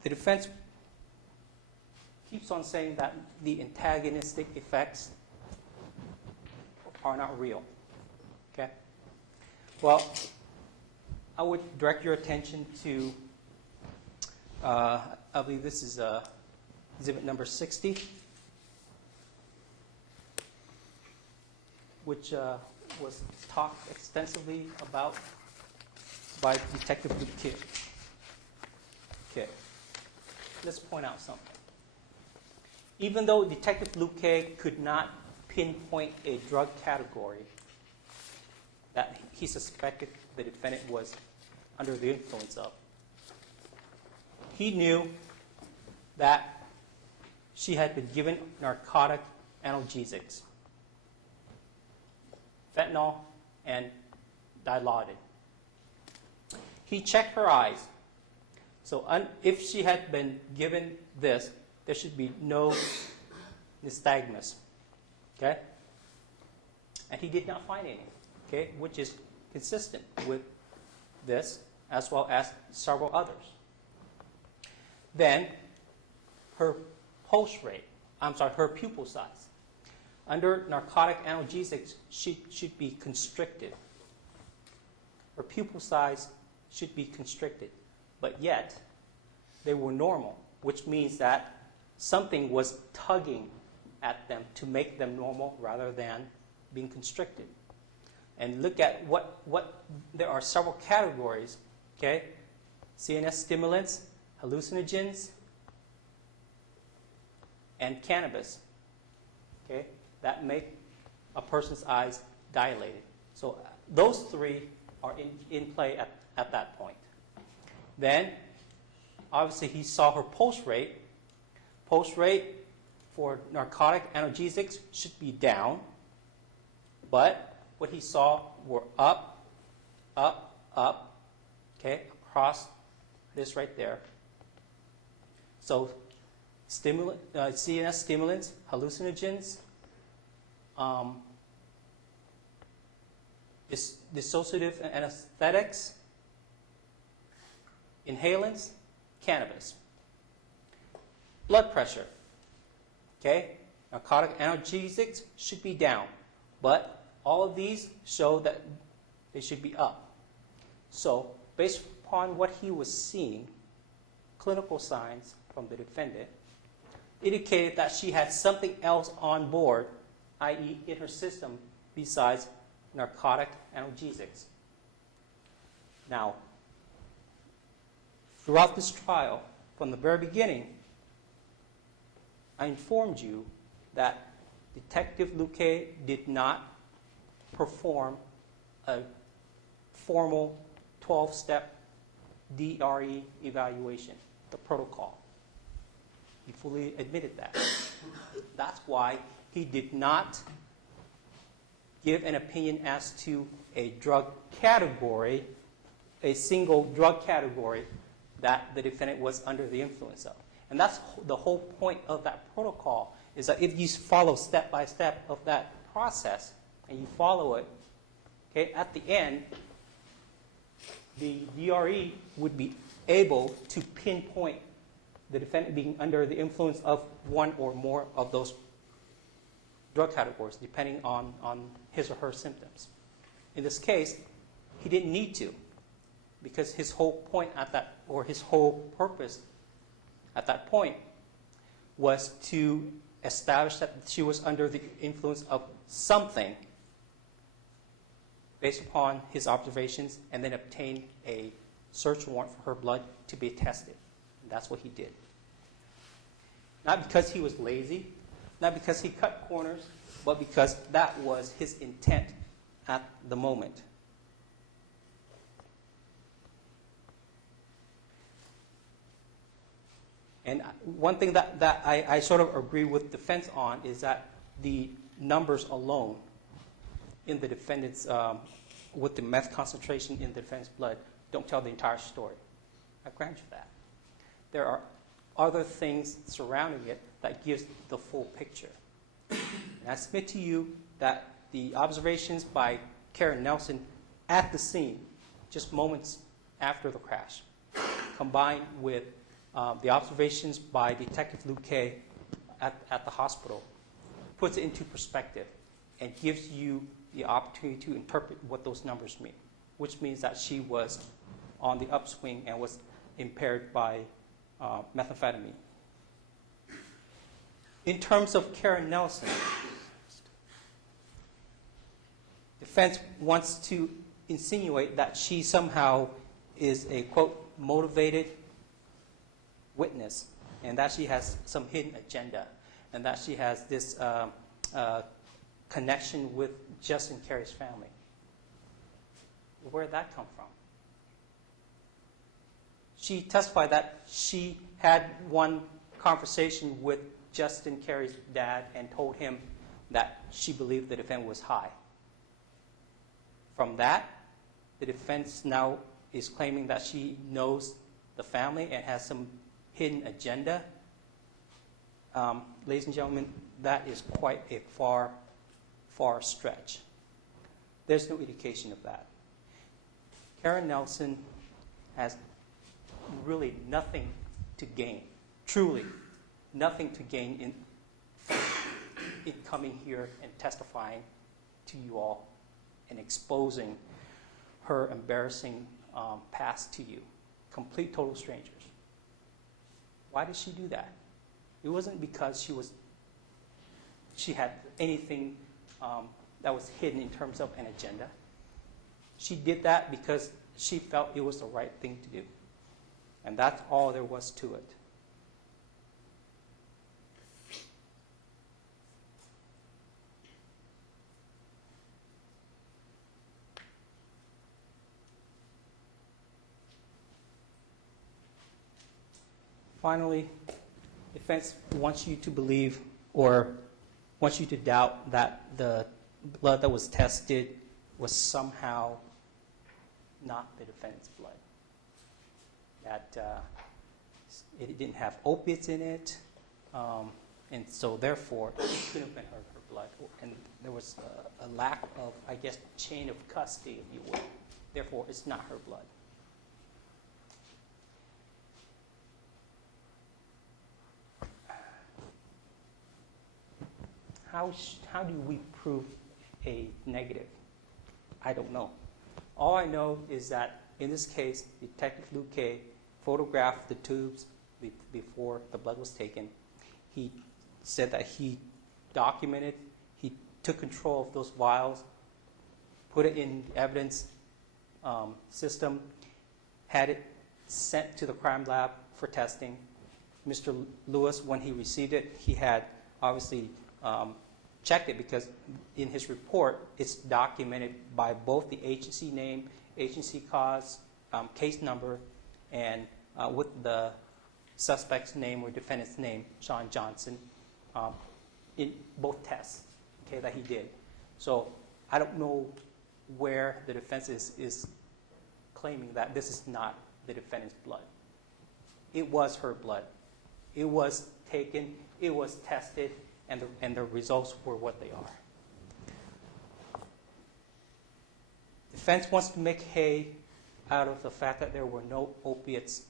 The defense keeps on saying that the antagonistic effects are not real. Okay? Well, I would direct your attention to, I believe this is exhibit number 60, which was talked extensively about by Detective Luke Kidd. Okay. Let's point out something. Even though Detective Luke Kidd could not pinpoint a drug category that he suspected the defendant was under the influence of, he knew that she had been given narcotic analgesics, fentanyl and dilaudid. He checked her eyes. So if she had been given this, there should be no nystagmus. Okay? And he did not find any, okay, which is consistent with this as well as several others. Then her pulse rate, her pupil size. Under narcotic analgesics, should be constricted. Her pupil size should be constricted. But yet, they were normal, which means that something was tugging at them to make them normal rather than being constricted. And look at what there are several categories, okay? CNS stimulants, hallucinogens, and cannabis, okay? That make a person's eyes dilated. So those three are in play at that point. Then, obviously, he saw her pulse rate. Pulse rate for narcotic analgesics should be down, but what he saw were up, up, up, okay, across this right there. So CNS stimulants, hallucinogens, dissociative anesthetics, inhalants, cannabis. Blood pressure, okay? Narcotic analgesics should be down, but all of these show that they should be up. So based upon what he was seeing, clinical signs from the defendant indicated that she had something else on board, i.e. in her system, besides narcotic analgesics. Now, throughout this trial, from the very beginning, I informed you that Detective Luque did not perform a formal 12-step DRE evaluation, the protocol. He fully admitted that. That's why he did not give an opinion as to a drug category, a single drug category that the defendant was under the influence of. And that's the whole point of that protocol, is that if you follow step by step of that process, and you follow it, okay, at the end, the DRE would be able to pinpoint the defendant being under the influence of one or more of those drug categories, depending on his or her symptoms. In this case, he didn't need to, because his whole point at that, or his whole purpose at that point, was to establish that she was under the influence of something based upon his observations, and then obtain a search warrant for her blood to be tested. And that's what he did. Not because he was lazy, not because he cut corners, but because that was his intent at the moment. And one thing that I sort of agree with defense on is that the numbers alone in the defendant's, with the meth concentration in the defendant's blood, don't tell the entire story. I grant you that. There are other things surrounding it that gives the full picture. And I submit to you that the observations by Karen Nelson at the scene, just moments after the crash, combined with the observations by Detective Luque at the hospital, puts it into perspective and gives you the opportunity to interpret what those numbers mean, which means that she was on the upswing and was impaired by methamphetamine. In terms of Karen Nelson, defense wants to insinuate that she somehow is a, quote, motivated witness, and that she has some hidden agenda, and that she has this connection with Justin Carey's family. Where did that come from? She testified that she had one conversation with Justin Carey's dad and told him that she believed the defendant was high. From that, the defense now is claiming that she knows the family and has some hidden agenda. Ladies and gentlemen, that is quite a far stretch. There's no indication of that. Karen Nelson has really nothing to gain, truly nothing to gain in coming here and testifying to you all and exposing her embarrassing past to you. Complete, total strangers. Why did she do that? It wasn't because she had anything that was hidden in terms of an agenda. She did that because she felt it was the right thing to do. And that's all there was to it. Finally, defense wants you to believe or wants you to doubt that the blood that was tested was somehow not the defendant's blood. That it didn't have opiates in it, and so therefore it couldn't have been her blood. And there was a lack of, I guess, chain of custody, if you will. Therefore, it's not her blood. How do we prove a negative? I don't know. All I know is that in this case, Detective Luke K photographed the tubes before the blood was taken. He said that he documented, he took control of those vials, put it in the evidence system, had it sent to the crime lab for testing. Mr. Lewis, when he received it, he had obviously checked it because in his report, it's documented by both the agency name, agency cause, case number, and with the suspect's name or defendant's name, Shaun Johnson, in both tests, okay, that he did. So I don't know where the defense is claiming that this is not the defendant's blood. It was her blood. It was taken, it was tested, and the results were what they are. Defense wants to make hay out of the fact that there were no opiates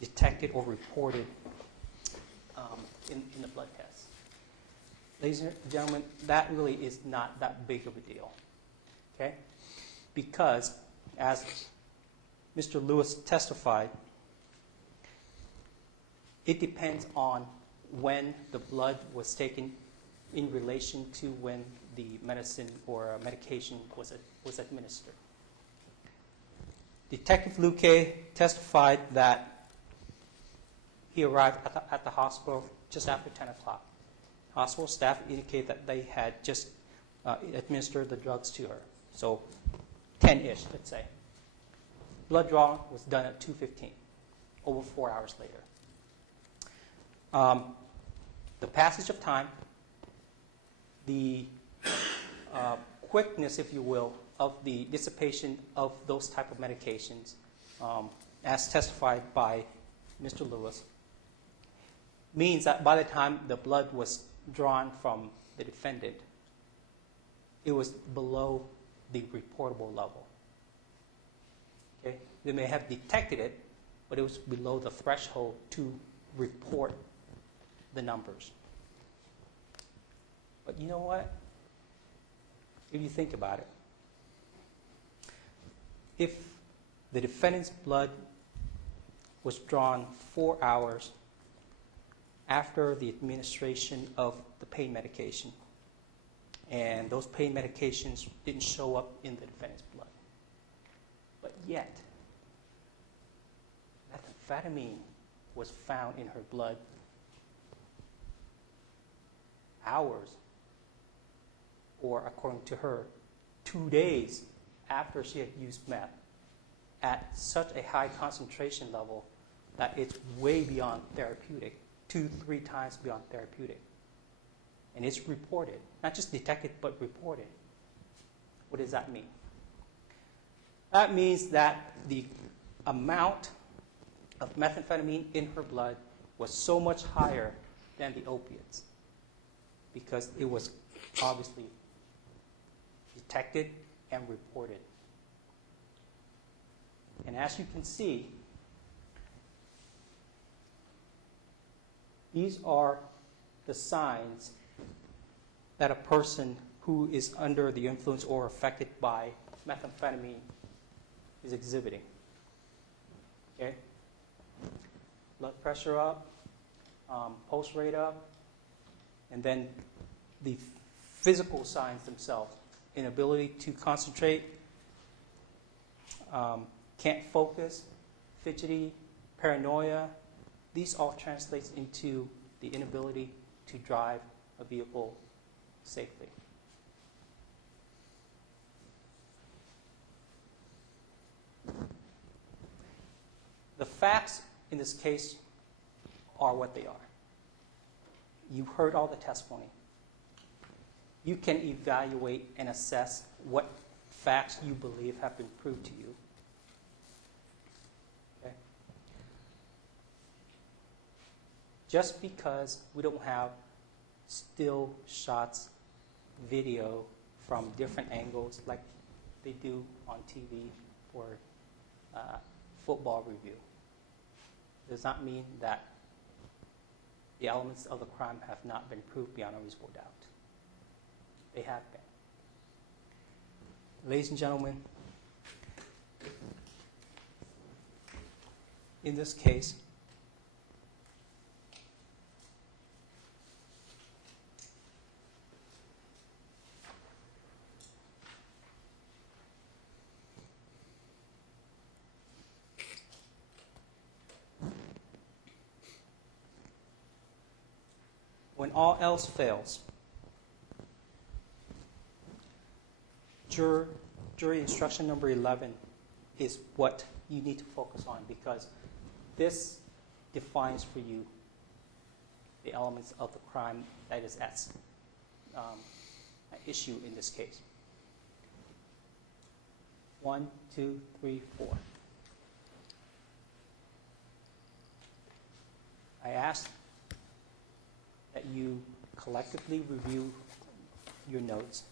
detected or reported in the blood test. Ladies and gentlemen, that really is not that big of a deal, okay? Because as Mr. Lewis testified, it depends on when the blood was taken in relation to when the medicine or medication was administered. Detective Luke testified that he arrived at the hospital just after 10 o'clock. Hospital staff indicated that they had just administered the drugs to her, so 10-ish, let's say. Blood draw was done at 2:15, over 4 hours later. The passage of time, the quickness, if you will, of the dissipation of those type of medications, as testified by Mr. Lewis, means that by the time the blood was drawn from the defendant, it was below the reportable level. Okay? They may have detected it, but it was below the threshold to report the numbers. But you know what? If you think about it, if the defendant's blood was drawn 4 hours after the administration of the pain medication, and those pain medications didn't show up in the defendant's blood, but yet methamphetamine was found in her blood hours, or according to her, 2 days after she had used meth, at such a high concentration level that it's way beyond therapeutic, 2-3 times beyond therapeutic. And it's reported, not just detected, but reported. What does that mean? That means that the amount of methamphetamine in her blood was so much higher than the opiates, because it was obviously detected and reported. And as you can see, these are the signs that a person who is under the influence or affected by methamphetamine is exhibiting. Okay? Blood pressure up, pulse rate up, and then the physical signs themselves: inability to concentrate, can't focus, fidgety, paranoia. These all translates into the inability to drive a vehicle safely. The facts in this case are what they are. You heard all the testimony. You can evaluate and assess what facts you believe have been proved to you. Okay? Just because we don't have still shots, video from different angles like they do on TV for football review, does not mean that the elements of the crime have not been proved beyond a reasonable doubt. They have been. Ladies and gentlemen, in this case, when all else fails, jury instruction number 11 is what you need to focus on, because this defines for you the elements of the crime that is at issue in this case. 1, 2, 3, 4. I ask that you collectively review your notes.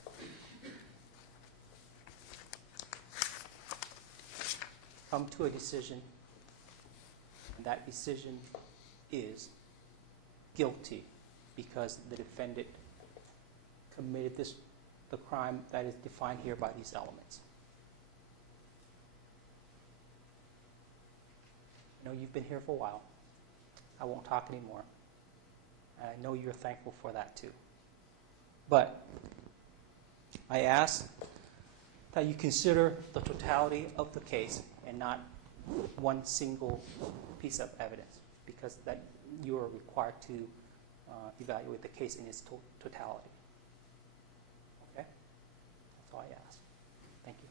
Come to a decision, and that decision is guilty because the defendant committed the crime that is defined here by these elements. I know you've been here for a while. I won't talk anymore. And I know you're thankful for that too. But I ask that you consider the totality of the case and not one single piece of evidence, because that you are required to evaluate the case in its totality. Okay? That's all I ask. Thank you.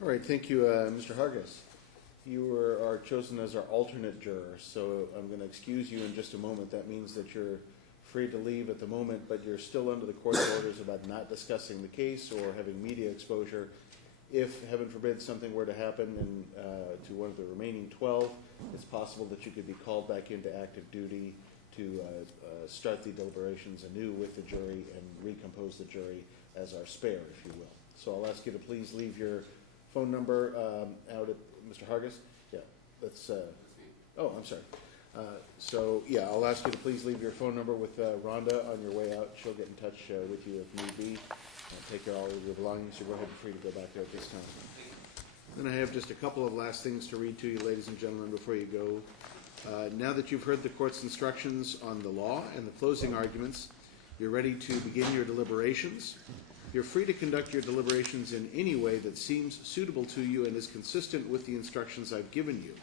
All right, thank you, Mr. Hargis. You are chosen as our alternate juror, so I'm going to excuse you in just a moment. That means that you're free to leave at the moment, but you're still under the court's orders about not discussing the case or having media exposure. If, heaven forbid, something were to happen to one of the remaining 12, it's possible that you could be called back into active duty to start the deliberations anew with the jury and recompose the jury as our spare, if you will. So I'll ask you to please leave your phone number out at Mr. Hargis. Yeah, that's. Oh, I'm sorry. So yeah, I'll ask you to please leave your phone number with Rhonda on your way out. She'll get in touch with you if need be. Take care of all of your belongings. So go ahead and free to go back there at this time. Then I have just a couple of last things to read to you, ladies and gentlemen, before you go. Now that you've heard the court's instructions on the law and the closing arguments, you're ready to begin your deliberations. You're free to conduct your deliberations in any way that seems suitable to you and is consistent with the instructions I've given you.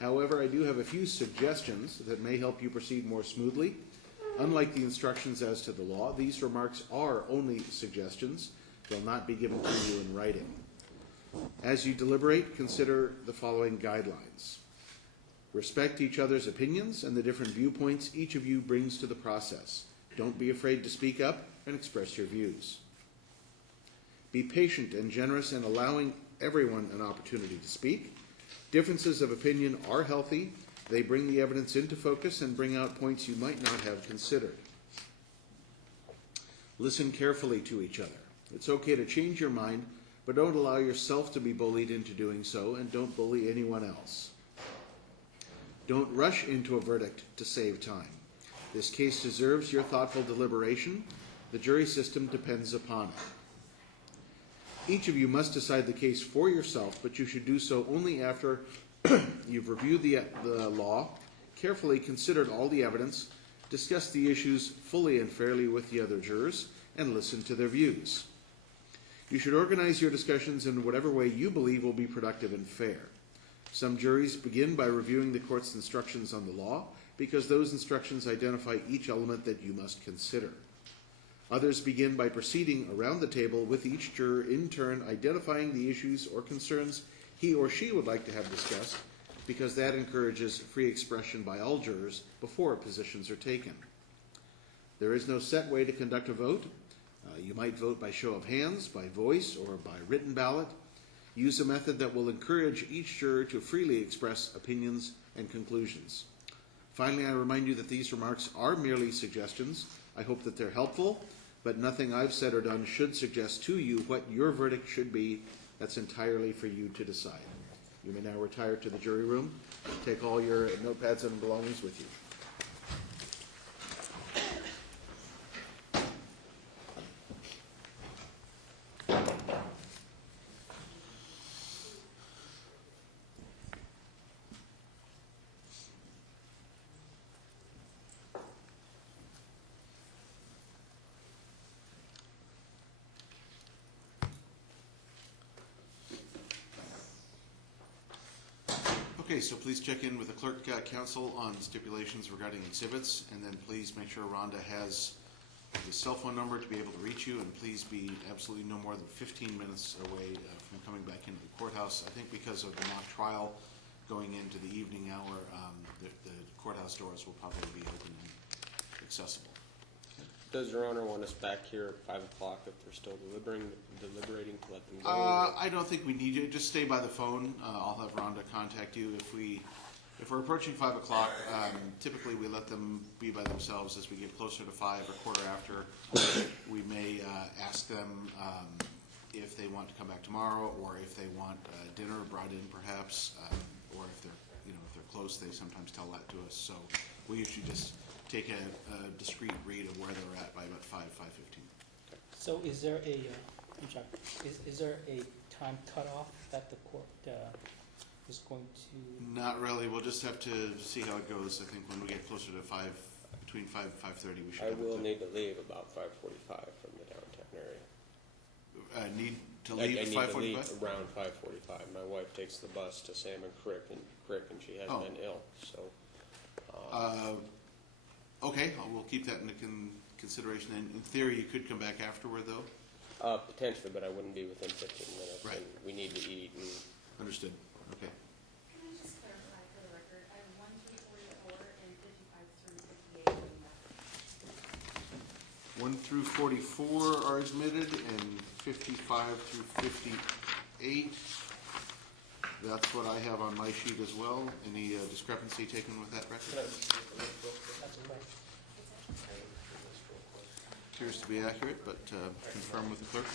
However, I do have a few suggestions that may help you proceed more smoothly. Unlike the instructions as to the law, these remarks are only suggestions. They'll not be given to you in writing. As you deliberate, consider the following guidelines. Respect each other's opinions and the different viewpoints each of you brings to the process. Don't be afraid to speak up and express your views. Be patient and generous in allowing everyone an opportunity to speak. Differences of opinion are healthy. They bring the evidence into focus and bring out points you might not have considered. Listen carefully to each other. It's okay to change your mind, but don't allow yourself to be bullied into doing so, and don't bully anyone else. Don't rush into a verdict to save time. This case deserves your thoughtful deliberation. The jury system depends upon it. Each of you must decide the case for yourself, but you should do so only after you've reviewed the law, carefully considered all the evidence, discussed the issues fully and fairly with the other jurors, and listened to their views. You should organize your discussions in whatever way you believe will be productive and fair. Some juries begin by reviewing the court's instructions on the law because those instructions identify each element that you must consider. Others begin by proceeding around the table with each juror in turn identifying the issues or concerns he or she would like to have discussed, because that encourages free expression by all jurors before positions are taken. There is no set way to conduct a vote. You might vote by show of hands, by voice, or by written ballot. Use a method that will encourage each juror to freely express opinions and conclusions. Finally, I remind you that these remarks are merely suggestions. I hope that they're helpful, but nothing I've said or done should suggest to you what your verdict should be. That's entirely for you to decide. You may now retire to the jury room. Take all your notepads and belongings with you. Okay, so please check in with the clerk counsel on stipulations regarding exhibits, and then please make sure Rhonda has the cell phone number to be able to reach you, and please be absolutely no more than 15 minutes away from coming back into the courthouse. I think because of the mock trial going into the evening hour, the courthouse doors will probably be open and accessible. Does Your Honor want us back here at 5 o'clock if they're still deliberating to let them go? I don't think we need you. Just stay by the phone. I'll have Rhonda contact you. If we're approaching 5 o'clock, typically we let them be by themselves. As we get closer to 5 or quarter after, we may ask them if they want to come back tomorrow, or if they want dinner brought in perhaps, or if they're close, they sometimes tell that to us. So we usually just take a discrete read of where they're at by about 5:15. So is there a, I'm sorry, is there a time cutoff that the court is going to? Not really. We'll just have to see how it goes. I think when we get closer to 5, between 5 and 5:30, we should. I have will it need to leave about 5:45 from the downtown area. Need to leave at 5:45? I need to leave around 5:45. My wife takes the bus to Salmon Creek, and she has been ill. So. Okay, we'll keep that into consideration. And in theory, you could come back afterward, though? Potentially, but I wouldn't be within 15 minutes. Right. And we need to eat. And Understood. Okay. Can I just clarify for the record? I have 1 through 44 and 55 through 58. 1 through 44 are admitted, and 55 through 58. That's what I have on my sheet as well. Any discrepancy taken with that record? Appears to be accurate, but confirm with the clerk.